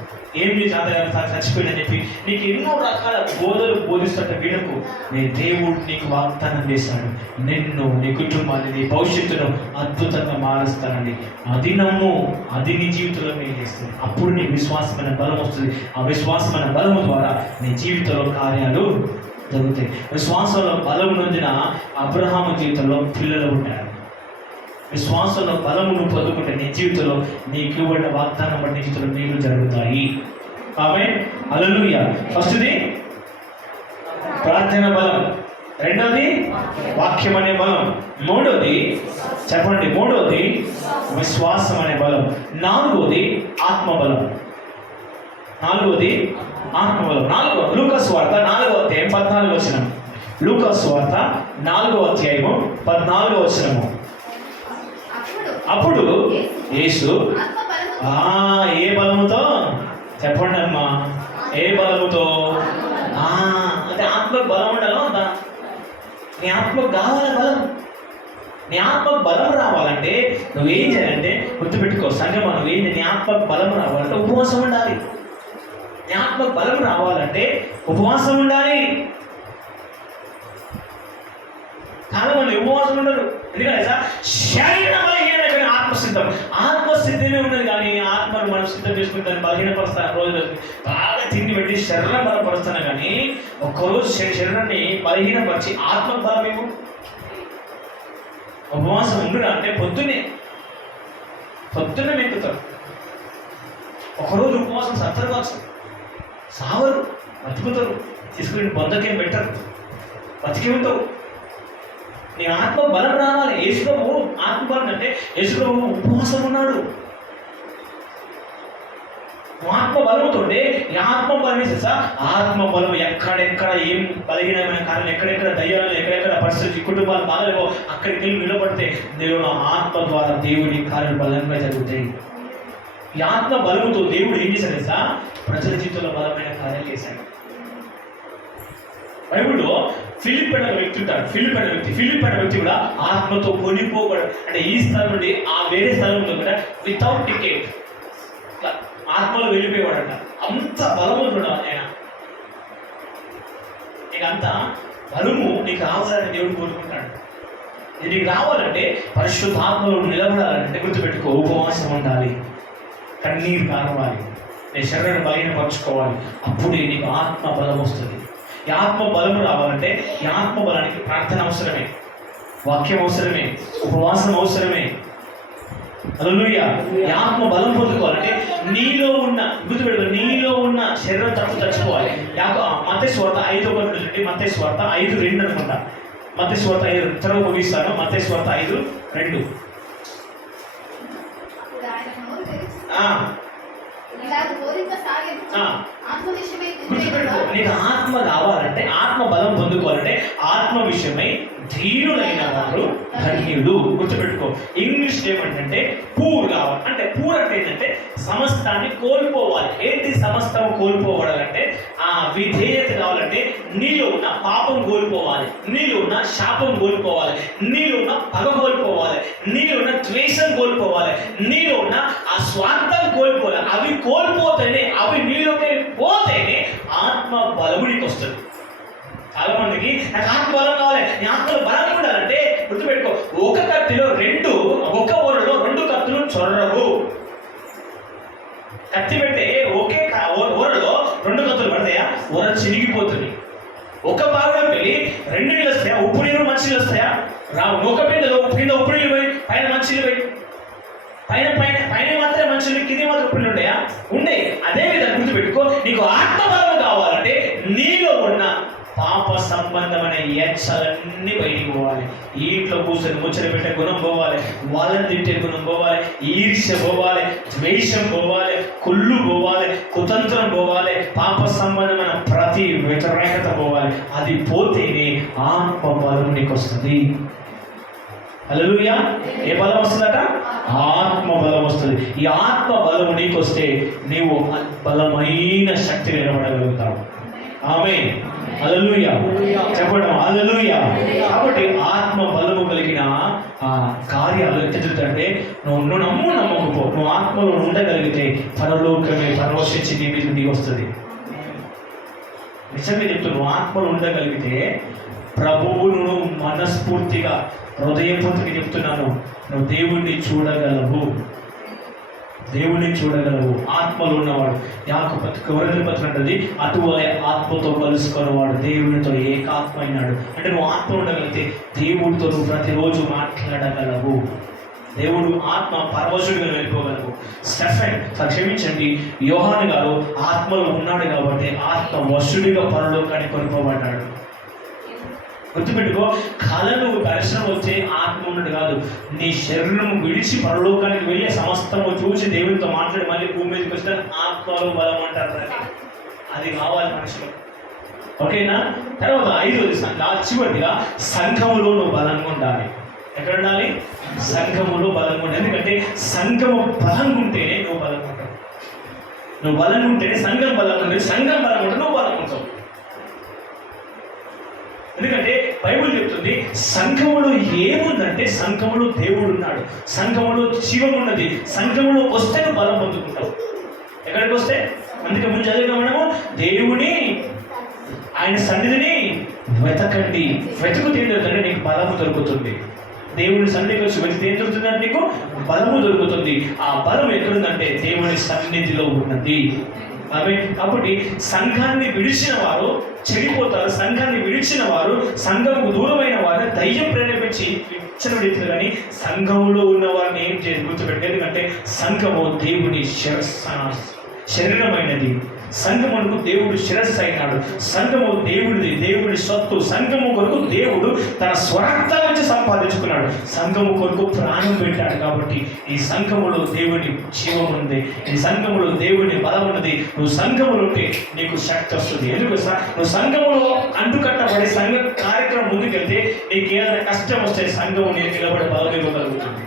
ఏమి చచ్చిపోయాడని చెప్పి నీకు ఎన్నో రకాల బోధలు బోధిస్తుంటే వినకు. నీ దేవుడు నీకు వాగ్దానం చేశాడు, నిన్ను, నీ కుటుంబాన్ని, నీ భవిష్యత్తును అద్భుతంగా మారుస్తానని. అది నమ్ము, అది నీ జీవితంలో నేను చేస్తుంది. అప్పుడు నీ విశ్వాసమైన బలం వస్తుంది. ఆ విశ్వాసమైన బలము ద్వారా నీ జీవితంలో కార్యాలు జరుగుతాయి. విశ్వాసంలో బలం నొందిన అబ్రహాము జీవితంలో పిల్లలు ఉంటారు. విశ్వాసంలో బలమును పొందుకుంటే నీ జీవితంలో నీకు ఇవ్వబడిన వాగ్దానం బట్టి నీ జీవితంలో మేలు జరుగుతాయి. ఆమేన్, హల్లెలూయా. ఫస్ట్ది ప్రార్థన బలం, రెండోది వాక్యం అనే బలం, మూడోది చెప్పండి, మూడోది విశ్వాసం అనే బలం, నాలుగోది ఆత్మబలం. నాలుగోది ఆత్మబలం. లూకాసు వార్త 4వ అధ్యాయం 14వ వచనం. లూకాసు వార్త 4వ అధ్యాయము 14వ వచనము. అప్పుడు యేసు ఏ బలముతో చెప్పండి అమ్మా, ఏ బలముతో? అంటే ఆత్మకు బలం ఉండాలో అంత. నీ ఆత్మకు కావాలి బలం. నీ ఆత్మకు బలం రావాలంటే నువ్వేం చేయాలంటే గుర్తుపెట్టుకో సంగమా, నువ్వేం నీ ఆత్మకు బలం రావాలంటే ఉపవాసం ఉండాలి. నీ ఆత్మకు బలం రావాలంటే ఉపవాసం ఉండాలి. చాలా మంది ఉపవాసం ఉండరు. ఎందుకంటే శరీర బలహీనమైన ఆత్మసిద్ధం, ఆత్మసిద్ధమే ఉన్నది కానీ ఆత్మను మనం సిద్ధం చేసుకుని దాన్ని బలహీనపరుస్తాను. రోజు బాగా తిండి పెట్టి శరీరం బలపరుస్తాను కానీ ఒక్కరోజు శరీరాన్ని బలహీనపరిచి ఆత్మ బలమేమో. ఉపవాసం ఉండురా అంటే పొద్దున్నే ఎక్కుతారు. ఒకరోజు ఉపవాసం సత్తరు కావచ్చు, సావరు, బతుకుతారు, తీసుకుని బొందకేం పెట్టరు, బతికి ఉంటావు. నీ ఆత్మ బలం రావాలి. యేసుప్రభు ఆత్మబలం అంటే యేసుప్రభు ఉపవాసం ఉన్నాడు. ఆత్మ బలముతోంటే ఈ ఆత్మ బలం వేసేసా, ఆత్మ బలం ఎక్కడెక్కడ ఏం బలహీనమైన కారణం, ఎక్కడెక్కడ దయ్యాలు, ఎక్కడెక్కడ పరిస్థితి, కుటుంబాలు బాగలేవో అక్కడికి వెళ్ళి నిలబడితే దేవుడు ఆత్మ ద్వారా దేవుని కార్యాలు బలంగా జరుగుతాయి. ఈ ఆత్మ బలముతో దేవుడు ఏం చేశాడు తెలుసా? ప్రజల జీవితంలో బలమైన కార్యాలు చేశాడు. బైబిల్లో ఫిలిప్ అనే వ్యక్తి ఉంటాడు. ఫిలిప్ అనే వ్యక్తి కూడా ఆత్మతో కొనిపోబడు. అంటే ఈ స్థలం నుండి ఆ వేరే స్థలంలో కూడా వితౌట్ టికెట్ ఆత్మలో వెళ్ళిపోయేవాడంట. అంత బలవంతుడు ఆయన. నీకు అంత బలము నీకు రావాలని దేవుడు కోరుకుంటాడు. నీకు రావాలంటే పరిశుద్ధ ఆత్మలో నిలబడాలంటే గుర్తుపెట్టుకో, ఉపవాసం ఉండాలి, కన్నీరు కారవాలి, నీ శరీరాన్ని బలహీనపరచుకోవాలి. అప్పుడే నీకు ఆత్మ బలం వస్తుంది. ఈ ఆత్మ బలం రావాలంటే ఈ ఆత్మ బలానికి ప్రార్థన అవసరమే, వాక్యం అవసరమే, ఉపవాసం అవసరమే. హల్లెలూయా. ఈ ఆత్మ బలం పొందుకోవాలంటే నీలో ఉన్న శరీరం తప్పు చచ్చిపోవాలి. మత్తయి సువార్త 5:1 మత్తయి సువార్త 5:2 అనుకుంటా. మత్తయి సువార్త 5 త్వరగా ముగిస్తాను. మత్తయి సువార్త 5:2. ఆత్మ విషయమై గుర్తుపెట్టుకో, నీకు ఆత్మ కావాలంటే, ఆత్మ బలం పొందుకోవాలంటే ఆత్మ విషయమై ధీరులైన వారు ధన్యులు. గుర్తుపెట్టుకో, ఇంగ్లీష్ ఏమంటే పూర్ కావాలి. అంటే పూర్ అంటే ఏంటంటే సమస్తాన్ని కోల్పోవాలి. ఏంటి సమస్తం కోల్పోవాలంటే ఆ విధేయత కావాలంటే నీలో ఉన్న పాపం కోల్పోవాలి, నీలో ఉన్న శాపం కోల్పోవాలి, నీలో ఉన్న పగ కోల్పోవాలి, నీలో ఉన్న ద్వేషం కోల్పోవాలి, నీలో ఉన్న ఆ స్వార్థం కోల్పోవాలి. అవి కోల్పోతేనే, అవి నీలోకి పోతేనే ఆత్మ బలము నీకు వస్తుంది. చాలా మందికి నాకు ఆత్మ బలం కావాలి, నీ ఆత్మలో బలం ఉండాలంటే గుర్తుపెట్టుకో, ఒక కత్తిలో ఒక ఊరలో 2 కత్తులు చొర్రవు. కత్తి పెడితే ఒకే ఊరలో 2 కత్తులు పడతాయా? ఊర చినిగిపోతుంది. ఒక భాగం వెళ్ళి 2 నీళ్ళు వస్తాయా? ఉప్పు నీరు మంచి నీళ్ళు వస్తాయా? రావు. ఒక పిండిలో కింద ఉప్పు నీళ్ళు పోయి పైన మంచి నీళ్ళు పోయి పైన మాత్రమే మంచి నీళ్ళు, కింద మాత్రం ఉప్పు నీళ్ళు ఉంటాయా? ఉండే. అదే విధంగా గుర్తుపెట్టుకో, నీకు ఆత్మ బలం కావాలంటే నీలో ఉన్న పాప సంబంధమైన యక్షలన్నీ బయటికి పోవాలి. ఇంట్లో కూర్చొని ముచ్చట పెట్టే గుణం పోవాలి, వాళ్ళని తిట్టే గుణం పోవాలి, ఈర్ష్య పోవాలి, ద్వేషం పోవాలి, కుళ్ళు పోవాలి, కుతంత్రం పోవాలి, పాప సంబంధమైన ప్రతి వ్యతిరేకత పోవాలి. అది పోతేనే ఆత్మ బలం నీకు వస్తుంది. హల్లెలూయా. ఏ బలం వస్తుందట? ఆత్మ బలం వస్తుంది. ఈ ఆత్మ బలం నీకు వస్తే నీవు బలమైన శక్తి నిలబడగలుగుతావు. ఆమేన్. హల్లెలూయా. చెప్పడం హల్లెలూయా. కాబట్టి ఆత్మ బలము కలిగిన కార్యాలు ఎత్తుతుంటే నువ్వు నమ్మకపో, నువ్వు ఆత్మలో ఉండగలిగితే పరలోకమే పరవశించి నీ మీద దిగి వస్తుంది. నిజంగా చెప్తాను, నువ్వు ఆత్మలో ఉండగలిగితే ప్రభువును మనస్ఫూర్తిగా హృదయపూర్తిగా చెప్తున్నాను, నువ్వు దేవుణ్ణి చూడగలవు. దేవుణ్ణి చూడగలవు. ఆత్మలో ఉన్నవాడు గౌరవ పత్రం అంటది, అటువలే ఆత్మతో కలుసుకున్నవాడు దేవునితో ఏకాత్మ అయినాడు. అంటే నువ్వు ఆత్మ ఉండగలిగితే దేవుడితో నువ్వు ప్రతిరోజు మాట్లాడగలవు. దేవుడు ఆత్మ పరవశుడిగా వెళ్ళిపోగలవు. స్టెఫెన్, క్షమించండి, యోహాను గారు ఆత్మలో ఉన్నాడు కాబట్టి ఆత్మ వశుడిగా పరలోకానికి కొనుక్కోబడ్డాడు. గుర్తుపెట్టుకో, కళను దర్శనం వచ్చే ఆత్మ ఉన్నది కాదు, నీ శరీరం విడిచి పరలోకానికి వెళ్ళి సమస్తము చూసి దేవునితో మాట్లాడి మళ్ళీ భూమి మీదకి వస్తే ఆత్మలో బలం అంటారు. అది కావాలి మనుషులు. ఓకేనా? తర్వాత 5వది చివరిగా సంఘములో నువ్వు బలంగా ఉండాలి. ఎక్కడ ఉండాలి? సంఘములో బలంగా ఉండాలి. ఎందుకంటే సంఘము బలంగా ఉంటేనే నువ్వు బలంగా ఉంటావు. నువ్వు బలంగా ఉంటేనే సంఘం బలంగా ఉంటుంది. సంఘం బలంగా ఉంటే నువ్వు బలంగా ఉంటావు. ఎందుకంటే బైబిల్ చెప్తుంది, సంఘములో ఏముందంటే సంఘములో దేవుడు ఉన్నాడు, సంఘములో జీవం ఉన్నది, సంఘములో వస్తే నువ్వు బలం పొందుకుంటావు. ఎక్కడికి వస్తే? అందుకే ముందు చదివిన మనము దేవుని ఆయన సన్నిధిని వెతకండి. వెతుకుతే ఏం దొరుకుతుందంటే నీకు బలము దొరుకుతుంది. దేవుని సన్నిధికి వచ్చి వెతికితే ఏం దొరుకుతుందంటే నీకు బలము దొరుకుతుంది. ఆ బలం ఎక్కడుందంటే దేవుని సన్నిధిలో ఉన్నది. కాబట్టి సంఘాన్ని విడిచిన వారు చెడిపోతారు. సంఘాన్ని విడిచిన వారు, సంఘంకు దూరమైన వారిని దయ్యం ప్రేరేపించి విచ్చలవిడిస్తారు. కానీ సంఘంలో ఉన్న వారిని ఏం చేసి గుర్తుపెట్టి, ఎందుకంటే సంఘము దేవుని శరీరమైనది. సంఘమునకు దేవుడు శిరస్సు అయినాడు. సంఘము దేవుడిది, దేవుడి సొత్తు. సంఘము కొరకు దేవుడు తన స్వరక్తం నుంచి సంపాదించుకున్నాడు. సంఘము కొరకు ప్రాణం పెట్టాడు. కాబట్టి ఈ సంఘములో దేవుని జీవం ఉంది, ఈ సంఘములో దేవుని బలం ఉన్నది. నువ్వు సంఘములో ఉంటే నీకు శక్తి వస్తుంది. ఎందుకు? నువ్వు సంఘములో అంటుకట్టబడి సంఘ కార్యక్రమం ముందుకెళ్తే నీకు ఏదైనా కష్టం వస్తే సంఘము నేను నిలబడి బలం ఇవ్వగలుగుతుంది.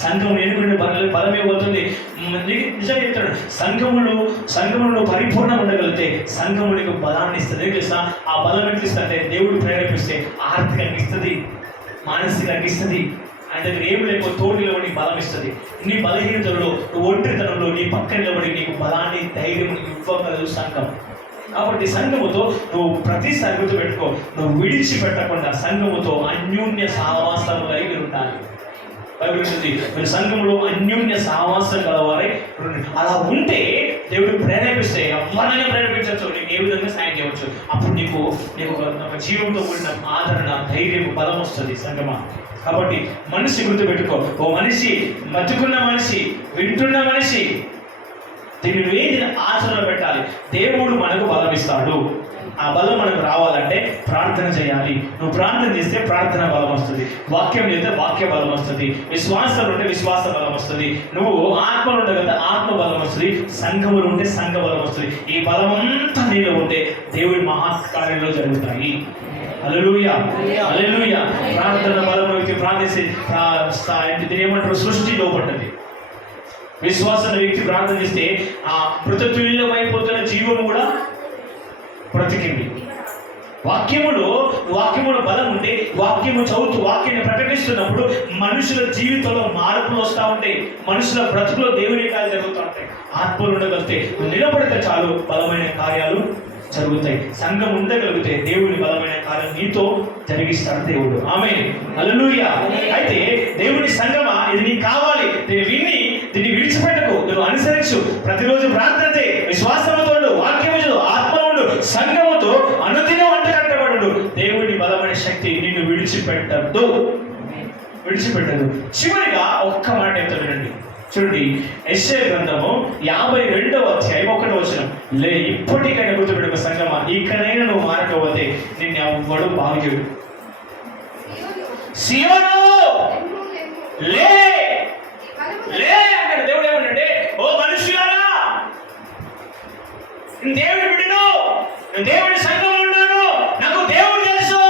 సంఘం ఎన్నుకునే బలం ఇవ్వబోతుంది. నిజంగా చెప్తాడు, సంఘములో పరిపూర్ణంగా ఉండగలిగితే సంఘము నీకు బలాన్ని ఇస్తుంది. ఏం చేస్తా? ఆ బలం ఎట్లా ఇస్తుంటే దేవుడు ప్రేరేపిస్తే ఆర్థికంగా ఇస్తుంది, మానసికంగా ఇస్తుంది. ఆయన దగ్గర ఏమి లేకపోతే తోడు నిలబడి నీకు బలం ఇస్తుంది. నీ బలహీనతలో, నువ్వు ఒంటరితనంలో నీ పక్కన నిలబడి నీకు బలాన్ని, ధైర్యం ఇవ్వగలదు సంఘం. కాబట్టి సంఘముతో నువ్వు ప్రతిసారి గుర్తుపెట్టుకో, నువ్వు విడిచిపెట్టకుండా సంఘముతో అన్యోన్య సహవాసము కలిగి ఉండాలి. మీరు సంఘంలో అన్యోన్య సహవాసం కలవాలి. అలా ఉంటే దేవుడు ప్రేరేపిస్తే ఎవరైనా ప్రేరేపించవచ్చు, నీకు ఏ విధంగా సాయం చేయవచ్చు. అప్పుడు నీకు ఒక జీవంతో కూడిన ఆదరణ, ధైర్యం, బలం వస్తుంది సంఘమా. కాబట్టి మనిషి గుర్తుపెట్టుకో, ఓ మనిషి, బతుకున్న మనిషి, వింటున్న మనిషి, దీన్ని నువ్వు ఏది ఆచరణలో పెట్టాలి. దేవుడు మనకు బలం ఇస్తాడు. ఆ బలం మనకు రావాలంటే ప్రార్థన చేయాలి. నువ్వు ప్రార్థన చేస్తే ప్రార్థన బలం వస్తుంది, వాక్యం చేస్తే వాక్య బలం వస్తుంది, విశ్వాసం ఉంటే విశ్వాస బలం వస్తుంది, నువ్వు ఆత్మలు ఉంటే కదా ఆత్మ బలం వస్తుంది, సంఘములు ఉంటే సంఘ బలం వస్తుంది. ఈ బలం అంతా నీలో ఉంటే దేవుడి మహాకార్యంలో జరుగుతాయి. హల్లెలూయా, హల్లెలూయా. ప్రార్థన బలం వ్యక్తి ప్రార్థిస్తే ఏమంటారు, సృష్టి లోపడ్డది. విశ్వాసం వ్యక్తి ప్రార్థన చేస్తే ఆ మృతతుల్యమైపోతున్న జీవము కూడా బ్రతికింది. వాక్యములో బలం ఉంటే వాక్యము చదువుతూ వాక్యాన్ని ప్రకటిస్తున్నప్పుడు మనుషుల జీవితంలో మార్పులు వస్తూ ఉంటాయి, మనుషుల బ్రతుకులో దేవుని కార్యాలు జరుగుతూ ఉంటాయి. ఆత్మలు ఉండగలిగితే నిలబడితే చాలు బలమైన కార్యాలు జరుగుతాయి. సంఘం ఉండగలిగితే దేవుని బలమైన కార్యం నీతో జరిగిస్తాడు దేవుడు. ఆమేన్, హల్లెలూయా. అయితే దేవుని సంఘమా, ఇది నీకు కావాలి, దీన్ని విని దీన్ని విడిచిపెట్టకు, నువ్వు అనుసరించు, ప్రతిరోజు ప్రార్థన చేయి, విశ్వాసముతో వాక్యముతో ఆత్మముతో సంఘముతో అనుదినం వంట కట్టబడు. దేవుని బలమైన శక్తి నిన్ను విడిచిపెట్టదు. చివరిగా ఒక్క మాట ఎంత వినండి, చూడండి. యెషయా గ్రంథము 52వ అధ్యాయం 1వ వచనం. ఇప్పటికైనా గుర్తుపెట్టుకో సంగమా, ఇకనైనా నువ్వు మారకపోతే నిన్ను ఎవ్వడు బాగు చేయడు. సియోను లే లే అన్నాడు దేవుడు. ఏమన్నాడే, ఓ మనుషులారా, దేవుడు బిడ్డను, దేవుడి సంఘంలో ఉన్నాను, నాకు దేవుడు తెలుసు,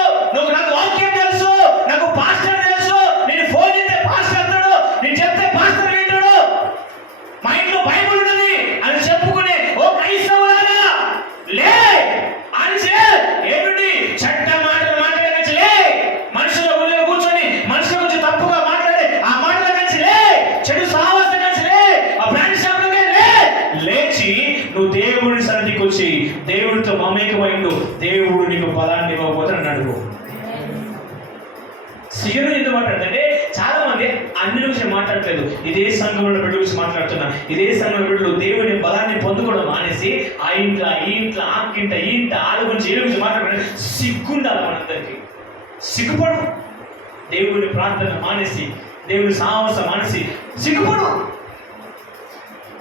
నాకు వాక్యం తెలుసు, నాకు పాస్టర్ తెలుసు, నేను ఫోన్ చేస్తే పాస్టర్ అంటాడు, నేను చెప్తే పాస్టర్ వింటాడు, మా ఇంట్లో బైబుల్ ఉన్నది అని చెప్పుకునే ఓ క్రైస్తవులారా లే అని ఏమిటి చెడ్డ మాటలు మాట్లాడచ్చు లే, మనుషుల గుళ్ళో కూర్చొని మనుషుల గురించి తప్పుగా మాట్లాడే ఆ మాటల కలిసి లే, చెడు సాహసం కలిసి లే, ఆ ఫ్రెండ్స్ లేచి నువ్వు దేవుడి సన్నిధికి వచ్చి దేవుడితో మమేకమైండు, దేవుడు నీకు బలాన్ని ఇవ్వకపోతే అని అడుగు. సియోను ఎందుకు మాట్లాడుతుంటే చాలా మంది అన్ని గురించి మాట్లాడలేదు, ఇదే సంఘంలో బిడ్డ గురించి మాట్లాడుతున్నా. ఇదే సంఘంలో బిడ్డలు దేవుని బలాన్ని పొందుకోవడం మానేసి ఆ ఇంట్లో ఈ ఇంట్లో ఆ ఇంట ఈ ఇంట ఆడ గురించి ఏ గురించి మాట్లాడాలి, సిగ్గుండాలి మనందరికీ. సిగ్గుపడు, దేవుని ప్రార్థన మానేసి దేవుని సాహసం మానేసి సిగ్గుపడు.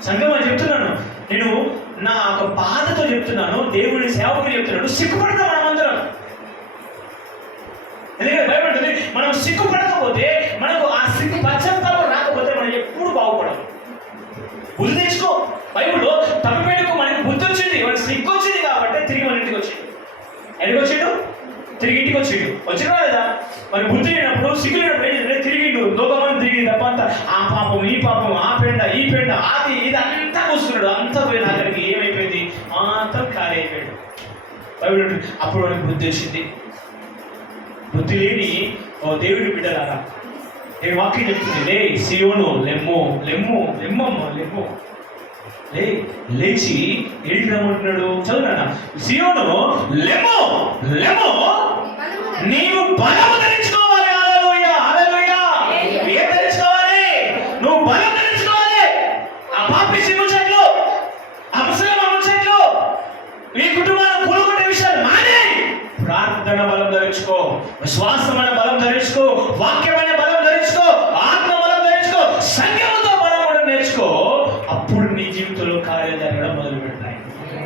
సంఘం అని చెప్తున్నాను, నేను నా ఒక బాధతో చెప్తున్నాను, దేవుని సేవకుని చెప్తున్నాను, సిగ్గుపడతాం మనమందరం. ఎందుకంటే భయపడుతుంది, మనం సిగ్గుపడకపోతే, మనకు ఆ సిగ్గు పశ్చాత్తాపం రాకపోతే మనం ఎప్పుడు బాగుపడం. బుద్ధి తెచ్చుకో. బైబిల్లో తప్పిపోయినకు మనకి బుద్ధి వచ్చింది, మనకి సిగ్గు వచ్చింది కాబట్టి తిరిగి మన ఇంటికి వచ్చింది. ఎక్కడికి వచ్చిండు? తిరిగి ఇంటికి వచ్చిండు. వచ్చినా లేదా? మరి బుద్ధి లేనప్పుడు సిగ్గు లేనప్పుడు తిరిగిండు, లోకమని తిరిగి తప్ప అంతా ఆ పాపం ఈ పాపం, ఆ పెండ ఈ పెండ, అది ఇది అంతా కూస్తున్నాడు. అంతా పోయిన అక్కడికి ఏమైపోయింది, అంతా ఖాళీ అయిపోయాడు. బైబిల్ అప్పుడు మనకి బుద్ధి వచ్చింది. బుద్ధి లేని ఓ దేవుడి బిడ్డలారా, నేను వాక్యం చెప్తుంది, లే సియోను లెమ్ము లెమ్ము లెమ్మమ్మ లెమ్ము, లేచి ఏడికి రమ్మంటున్నాడు, చదువునా. సియోను లెమ్ము లెమ్ము, నీవు బలము ధరించుకోవాలి. హల్లెలూయా, హల్లెలూయా. ఏం ధరించుకోవాలి? నువ్వు బలం ధరించుకోవాలి. ఆ పాపిష్టి ముచ్చట్లు, ఆ ముసలిమ ముచ్చట్లు, నీ కుటుంబాన్ని కూలుకునే విషయాలు మానే ప్రార్థన బలం ధరించుకో, విశ్వాసమైన బలం ధరించుకో, వాక్యమైన బలం ధరించుకో, ఆత్మ బలం ధరించుకో, సంఘముతో బలం కూడా నేర్చుకో. అప్పుడు నీ జీవితంలో కార్యం జరగడం మొదలు పెడతాయి.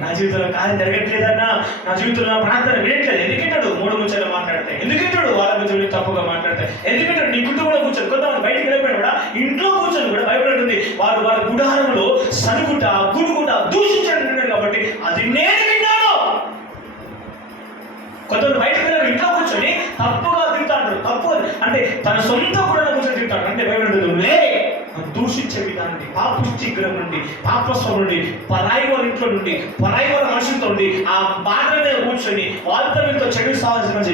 నా జీవితంలో కార్యం జరగట్లేదన్నా, నా జీవితంలో నా ప్రార్థన వినట్లేదు, ఎందుకంటాడు? మూడు ముచ్చట్లు మాట్లాడతాయి, ఎందుకంటాడు? వాళ్ళ గురించి తప్పుగా మాట్లాడతాయి, ఎందుకంటాడు? నీ కుటుంబంలో కూర్చొని, కొంతమంది బయటికి వెళ్ళిపోయినా కూడా ఇంట్లో కూర్చొని కూడా భయపడుతుంది. వాళ్ళ గుడారంలో సనుగుట గుడుగుట దూషించాడు కాబట్టి అది నేను విన్నాను. కొంతమంది బయటకు వెళ్ళారు, ఇంట్లో కూర్చొని తప్పుగా తింటాడు. తప్పు అంటే తన సొంత కూడా కూర్చొని తింటాడు. అంటే భయపడుతుంది, లే దూషించే విధానం, పాపుష్టి గ్రహం నుండి, పాపస్వం నుండి, పరాయి వాళ్ళ ఇంట్లో నుండి, పరాయి వాళ్ళ మనుషులతో ఉండి ఆ బాధ మీద కూర్చొని వాళ్ళతో వీళ్ళతో చెడు సాధించి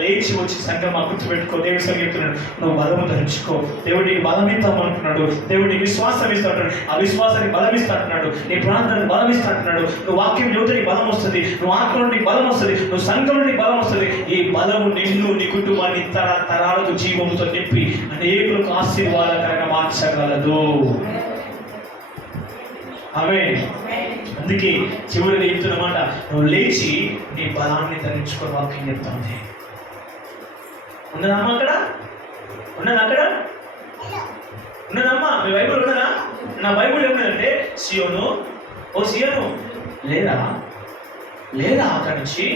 లేచి వచ్చి సంఘం గుర్తుపెట్టుకో. దేవుడి సంగీతున్నాడు, నువ్వు బలము ధరించుకో. దేవుడికి బలం ఇస్తామంటున్నాడు, దేవుడికి విశ్వాసం ఇస్తాడు, ఆ విశ్వాసానికి బలం ఇస్తాంటున్నాడు, నీ ప్రాంతానికి బలం ఇస్తాంటున్నాడు. నువ్వు వాక్యం యువతని బలం వస్తుంది, నువ్వు ఆత్మ నుండి బలం వస్తుంది, నువ్వు సంఘం నుండి బలం వస్తుంది. ఈ బలము నిన్ను నీ కుటుంబాన్ని తరాలకు జీవముతో నింపి అనేకులకు ఆశీర్వాదకరంగా మార్చగలదు. ఆమేన్. అందుకే చివరిగా చెప్తున్నమాట, నువ్వు లేచి నీ బలాన్ని ధరించుకో. వాక్యం చెప్తాంది. ఉన్నదా అక్కడ? ఉన్నది అక్కడ? ఉన్నదమ్మా? మీ బైబుల్ ఉన్నదా? నా బైబుల్ ఏమున్నదంటే సియోను, ఓ సియోను లేదా అక్కడి నుంచి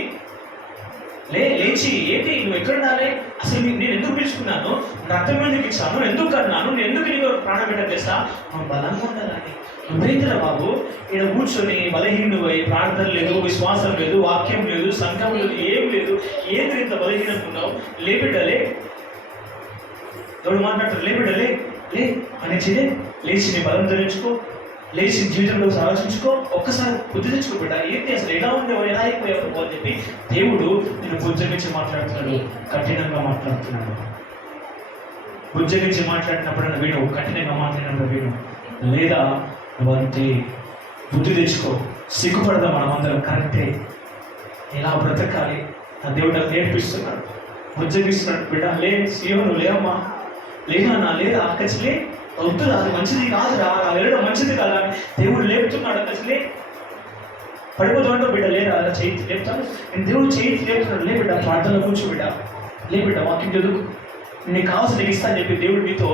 లేచి ఏంటి నువ్వు ఎక్కడ ఉండాలి? అసలు నేను ఎందుకు పిలుచుకున్నాను? రక్తం ఎందుకు ఇచ్చాను? ఎందుకు కన్నాను? నేను ఎందుకు నీకు ప్రాణం పెట్టాను తెలుసా? నువ్వు బలంగా ఉండాలని. నువ్వేంద్ర బాబు ఇక్కడ కూర్చొని బలహీనువై, ప్రార్థన లేదు, విశ్వాసం లేదు, వాక్యం లేదు, సంఘం లేదు, ఏం లేదు, ఏంటి ఇంత బలహీనంటున్నావు? లేబిడ్డలే దేవుడు మాట్లాడతాడు, లేబిడ్డలే లే అనేసి లేచి నీ బలం ధరించుకో, లేచి జీవితంలో ఆలోచించుకో, ఒక్కసారి బుద్ధి తెచ్చుకో బిడ్డ. ఏంటి అసలు ఎలా ఉండేవో, ఎలా అయిపోయావు అని చెప్పి దేవుడు నేను బుజ్జగించి మాట్లాడుతున్నాడు, కఠినంగా మాట్లాడుతున్నాడు. బుజ్జగించి మాట్లాడినప్పుడు విను, కఠినంగా మాట్లాడినప్పుడు విను. లేదా నువ్వంతే బుద్ధి తెచ్చుకో. సిగ్గుపడదాం మనమందరం, కరెక్టే. ఎలా బ్రతకాలి నా దేవుడు నాకు నేర్పిస్తున్నాడు, బుజ్జగిస్తున్నాడు. బిడ్డ లే సియోను, లేవమ్మా, లేదా నా లేదా అక్కచ్చులే, వద్దురా అది మంచిది కాదురా, నా వెళ్ళడం మంచిది కాదా అని దేవుడు లేపుతున్నాడు. అక్కచ్చులే పడిపోతాడు బిడ్డ, లేదా అలా చేయి లేపుతాను నేను, దేవుడు చేయి లేపుతున్నాడు. లే బిడ్డ, ప్రార్థనలో కూర్చో బిడ్డ, లే బిడ్డ, వాక్యం చదువు, నీకు కావాల్సి నీకు ఇస్తా అని చెప్పి దేవుడు నీతో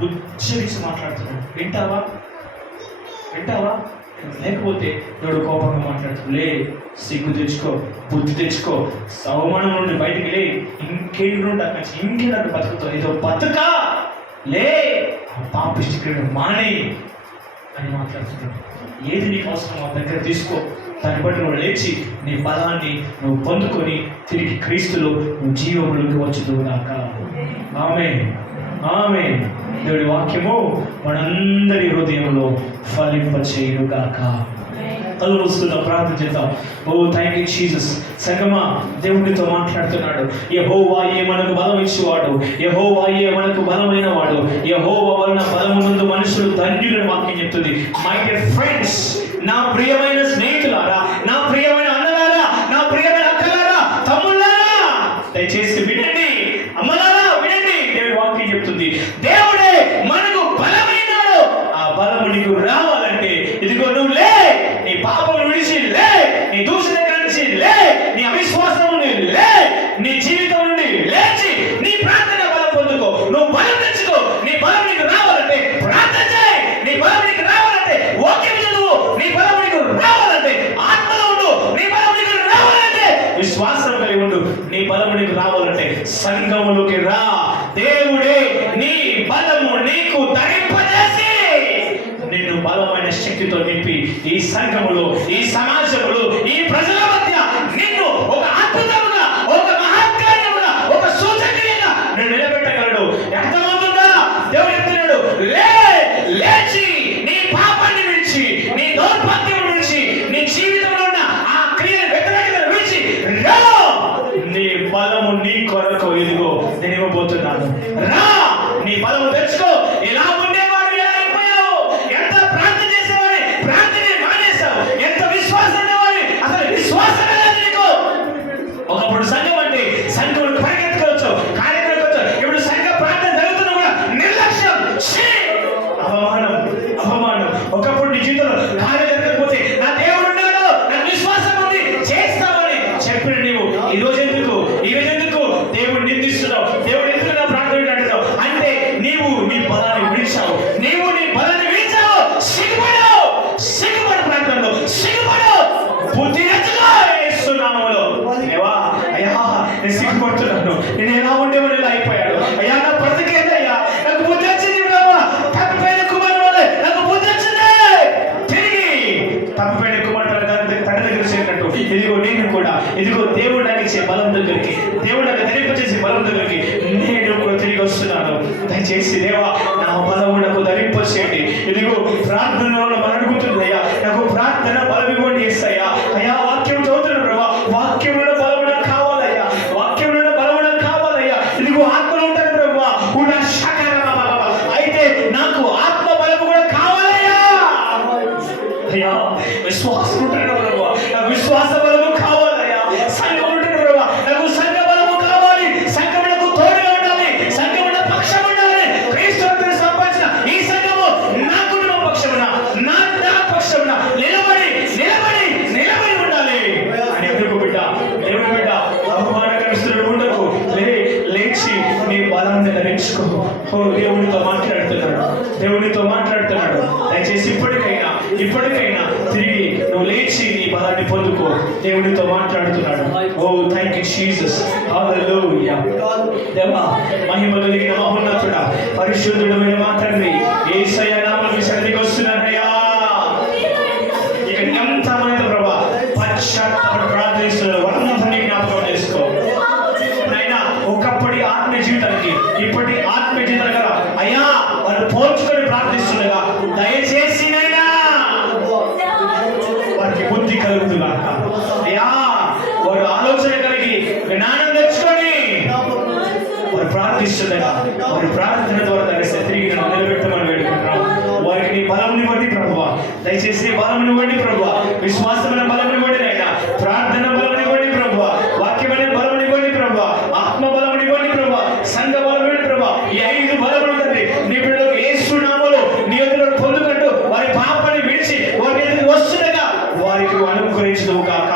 బుజ్జగించి మాట్లాడుతున్నాడు. వింటావా? లేకపోతే దేవుడు కోపంగా మాట్లాడుతాడు. లే, సిగ్గు తెచ్చుకో, బుద్ధి తెచ్చుకో, అవమానం నుండి బయటికి లే, ఇంకేంటి నుండి అక్కడి నుంచి ఇంకేంటంటే బతుకుతావు, ఏదో బతుకా, లే, పాపిష్టి క్రీడ మానే అని మాట్లాడుతున్నాడు. ఏది నీకు అవసరం ఆ దగ్గర తీసుకో, దాన్ని బట్టి నువ్వు లేచి నీ బలాన్ని నువ్వు పొందుకొని తిరిగి క్రీస్తులో నువ్వు జీవములోకి వచ్చుదువుగాక. ఆమేన్, ఆమేన్. దేవుడి వాక్యము మనందరి హృదయంలో ఫలింపచేయుగాక. కళ్ళు మూసుకుందాం, ప్రార్థన చేద్దాం. ఓ థ్యాంక్ యూ జీసస్. సంగమా, దేవుడితో మాట్లాడుతున్నాడు. యెహోవాయే మనకు బలం ఇచ్చేవాడు, యెహోవాయే మనకు బలమైన వాడు, యెహోవా వలన బలమునందు మనుషులు ధన్యులని వాక్యం చెప్తుంది. మై డియర్ ఫ్రెండ్స్, నా ప్రియమైన స్నేహితులారా, నా ప్రియమైన అన్నలారా, నా ప్రియమైన అక్కలారా, తమ్ముళ్ళారా, దయచేసి వినండి. అమ్మలారా వినండి, దేవుడి వాక్యం చెప్తుంది. దేవుడే మనకు బలమైనాడు. ఆ బలము నీకు రావాలంటే ఇదిగో నువ్వు లే, నీ పాపం విడిచి లే, నీ దూషణ నుంచి లే, నీ అవిశ్వాసం నుండి లే, నీ జీవితం నుండి లేచి నీ ప్రార్థన బలం పొందుకో. నువ్వు బలం తెచ్చుకో. నీ బలం నీకు రావాలంటే ప్రార్థన చేయి. నీ బలం నీకు రావాలంటే వాక్యం చదువు. నీ బలం నీకు రావాలంటే ఆత్మలో ఉండు. నీ బలం నీకు రావాలంటే విశ్వాసం కలిగి ఉండు. నీ బలము నీకు రావాలంటే సంఘములోకి రా. దేవుడే నీ బలము నీకు ధరింపజేసి నిన్ను బలమైన శక్తితో నింపి ఈ సంఘములో, ఈ సమాజంలో, ఈ ప్రజల మధ్య నిన్ను ఒక అద్భుతముగా, ఒక మహత్కార్యముగా, ఒక సూచక్రియగా నేను నిలబెట్టగలడు. అర్థమవుతుందా? దేవుడు చెప్తున్నాడు, లేచి నీ పాపాన్ని విడిచి, నీ దౌర్భాగ్యం విడిచి, నీ జీవితంలో ఉన్న ఆ క్రియల వ్యతిరేకతను విడిచి రా. నీ బలము నీ కొరకు ఇదిగో నేను ఇవ్వబోతున్నాను. రా, నీ బలము తెచ్చుకో. ఎలా ఉండేవాడు, ఎలా అయిపోయావు? ఎంత ప్రార్థన చేసేవాడి, ప్రార్థనే మానేశావు. ఎంత విశ్వాసం ఉండేవాడి, అసలు విశ్వాసం లేదు నీకు. ఒకప్పుడు సంఘం అంటే సంఘం పరిగెత్తుకోవచ్చు, కార్యక్రమం వచ్చు. ఇప్పుడు సంఘ ప్రార్థన జరుగుతున్నా కూడా నిర్లక్ష్యం, అవమానం, అవమానం. ఒకప్పుడు నీ జీవితంలో కార్యం జరగకపోతే నా దేవుడు ఉన్నాడు, నాకు విశ్వాసం ఉంది, చేస్తామని చెప్పిన నీవు ఈ రోజు ఎందుకు దేవుడు నిందిస్తున్నావు? దేవుడు ఎందుకు నా ప్రార్థన అంటున్నావు అంటే నీవు నీ బలాన్ని విడిచావు. నీవు నీ బలాన్ని విడిచావు. సిగ్గుపడు ప్రాంతంలో, సిగ్గుపడు. బుద్ధి తెచ్చుకో యేసునామములో. దేవా, అయ్యా నేను సిగ్గుపడుతున్నాను, నేను ఎలా ఉండేవాడు ఎలా అయిపోయాడు. అయ్యా నా బ్రతికేదయ్యా, నాకు బుద్ధి వచ్చింది. తప్పిపోయిన కుమారుడు నాకు బుద్ధి వచ్చింది. తిరిగి తప్పిపోయిన కుమారుడు తండ్రి దగ్గర చేరినట్టు ఇదిగో నేను కూడా, ఇదిగో దేవుడు నాకు ఇచ్చే బలం దగ్గరికి, దేవుడు నాకు ధరింపచేసే బలం దగ్గరికి నేను కూడా తిరిగి వస్తున్నాను. దయచేసి దేవా, నా బలము నాకు ధరింపచేయండి. ఇదిగో ప్రార్థనలో మనం అడుగుతుంది, అయ్యా నాకు ప్రార్థన బలం ఇవ్వండి. యేసయ్యా, అయ్యా వాక్యం చదువుతున్నాను ప్రభా, వాక్యంలో బలము నాకు కావాలయ్యా, వాక్యంలో బలము నాకు కావాలయ్యా. ఇదిగో ఆత్మలో ఉంటాను ప్రభా, కూడా శాఖ అయితే నాకు ఆత్మ బలము కూడా కావాలయ్యా. అయ్యా విశ్వాసం ఉంటాను ప్రభా, నాకు విశ్వాస బలము కావాలయ్యా. సంఘం ఉంటుంది ప్రభా, నాకు సంఘ బలము కావాలి. సంఘములకు తోడుగా ఉండాలి, సంఘముల పక్షం ఉండాలి. క్రీస్తుని సంపాదించిన ఈ సంఘము నా కుటుంబ పక్షమున, నా పక్షమున నిలబడి నిలబడి నిలబడి ఉండాలి అని ఎదుర్కొ బిడ్డ. దేవుని బిడ్డ, అవమానకరిస్తున్న ఉండకు. లేచి నీ బలాన్ని ధరించుకో. దేవుడితో మాట్లాడుతున్నాడు. దేవునితో మాట్లాడుతున్నాడు. దయచేసి ఇప్పటికైనా తిరిగి నువ్వు లేచి నీ బలాన్ని పొందుకో. దేవునితో మాట్లాడుతున్నాడు. ఓ థ్యాంక్ యూ జీసస్. హల్లెలూయా. దేవా మహిమ కలిగిన మహోన్నతుడా, పరిశుద్ధుడైన మా తండ్రి, యేసయ్య నామములో సన్నిధికి వస్తున్నానయ్యా. ఇక ఎంతమంది ప్రభా పశ్చాత్తాపడి ప్రార్థిస్తున్నారు, వాళ్ళందరినీ జ్ఞాపకం చేసుకో నాయనా. ఒకప్పటి ఆత్మీయ జీవితానికి ఇప్పటి ఆత్మీయ జీవితాలు కదా అయ్యా వాళ్ళు పోల్చుకొని ప్రార్థిస్తుండగా దయచేసి నైనా వారికి బుద్ధి కలుగుతున్నారు అయ్యా. వారు ఆలోచన కలిగి జ్ఞానం తెచ్చుకొని వారు ప్రార్థిస్తుండగా వారి ప్రార్థన ద్వారా దాన్ని తిరిగి నిలబెట్టమని వేడుకుంటున్నాం. వారికి నీ బలంని బట్టి ప్రభువా, దయచేసి బలంని బట్టి ప్రభువా, విశ్వాసమైన బలంని బట్టి నైనా, ప్రార్థన బలంని బట్టి ప్రభువా, వాక్యమైన బలంని బట్టి ప్రభువా, ఆత్మ బలంని బట్టి ప్రభువా, సంఘ బలమైన ప్రభువా, ఈ 5 బలములు తండ్రి నీ బిడ్డలకు యేసు నామములో నీ ఎదురు పొందుకుంటూ వారి పాపాన్ని విడిచి వారి ఎదురు వస్తుండగా వారికి అనుగ్రహించుదువు కాక.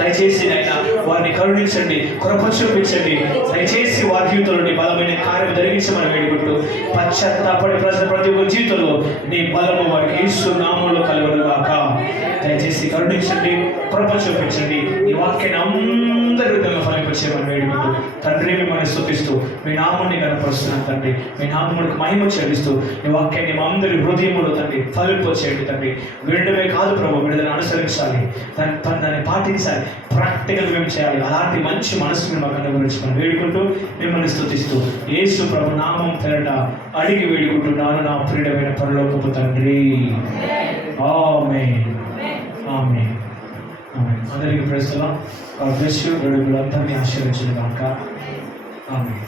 దయచేసి నాయనా వారిని కరుణించండి, కృప చూపించండి. దయచేసి వారి జీవితంలో బలమైన కార్యం జరిగించమని వేడుకుంటూ పశ్చాత్తాపడి ప్రతి ఒక్క జీవితంలో నీ బలము వారికి యేసు నామములో కలుగును గాక. దయచేసి కరుణించండి, కృప చూపించండి. ఈ వాక్యాన్ని అందరి విధంగా ఫలింపచేయమని వేడుకుంటూ తండ్రి మిమ్మల్ని స్తుతిస్తూ మీ నామాన్ని కనపరుస్తున్నాను తండ్రి. మీ నామములకు మహిమ చెల్లిస్తూ ఈ వాక్యాన్ని మా అందరి హృదయములో తండ్రి ఫలింపచేయండి తండ్రి. వినడమే కాదు ప్రభు, విడుదలను అనుసరించాలి, దాన్ని పాటించాలి, ప్రాక్టికల్ మేము చేయాలి. అలాంటి మంచి మనసుని మాకు అనుగ్రహించుకొని వేడుకుంటూ మిమ్మల్ని స్తుతిస్తూ యేసు ప్రభు నామం పేరట అడిగి వేడుకుంటున్నాను నా ప్రియమైన పరలోకపు తండ్రి. ఆమేన్. ఆమేన్. ఆమేన్. అందరికీ praise the Lord. God bless you. దేవుడు అందరినీ ఆశీర్వదించును గాక. ఆమేన్.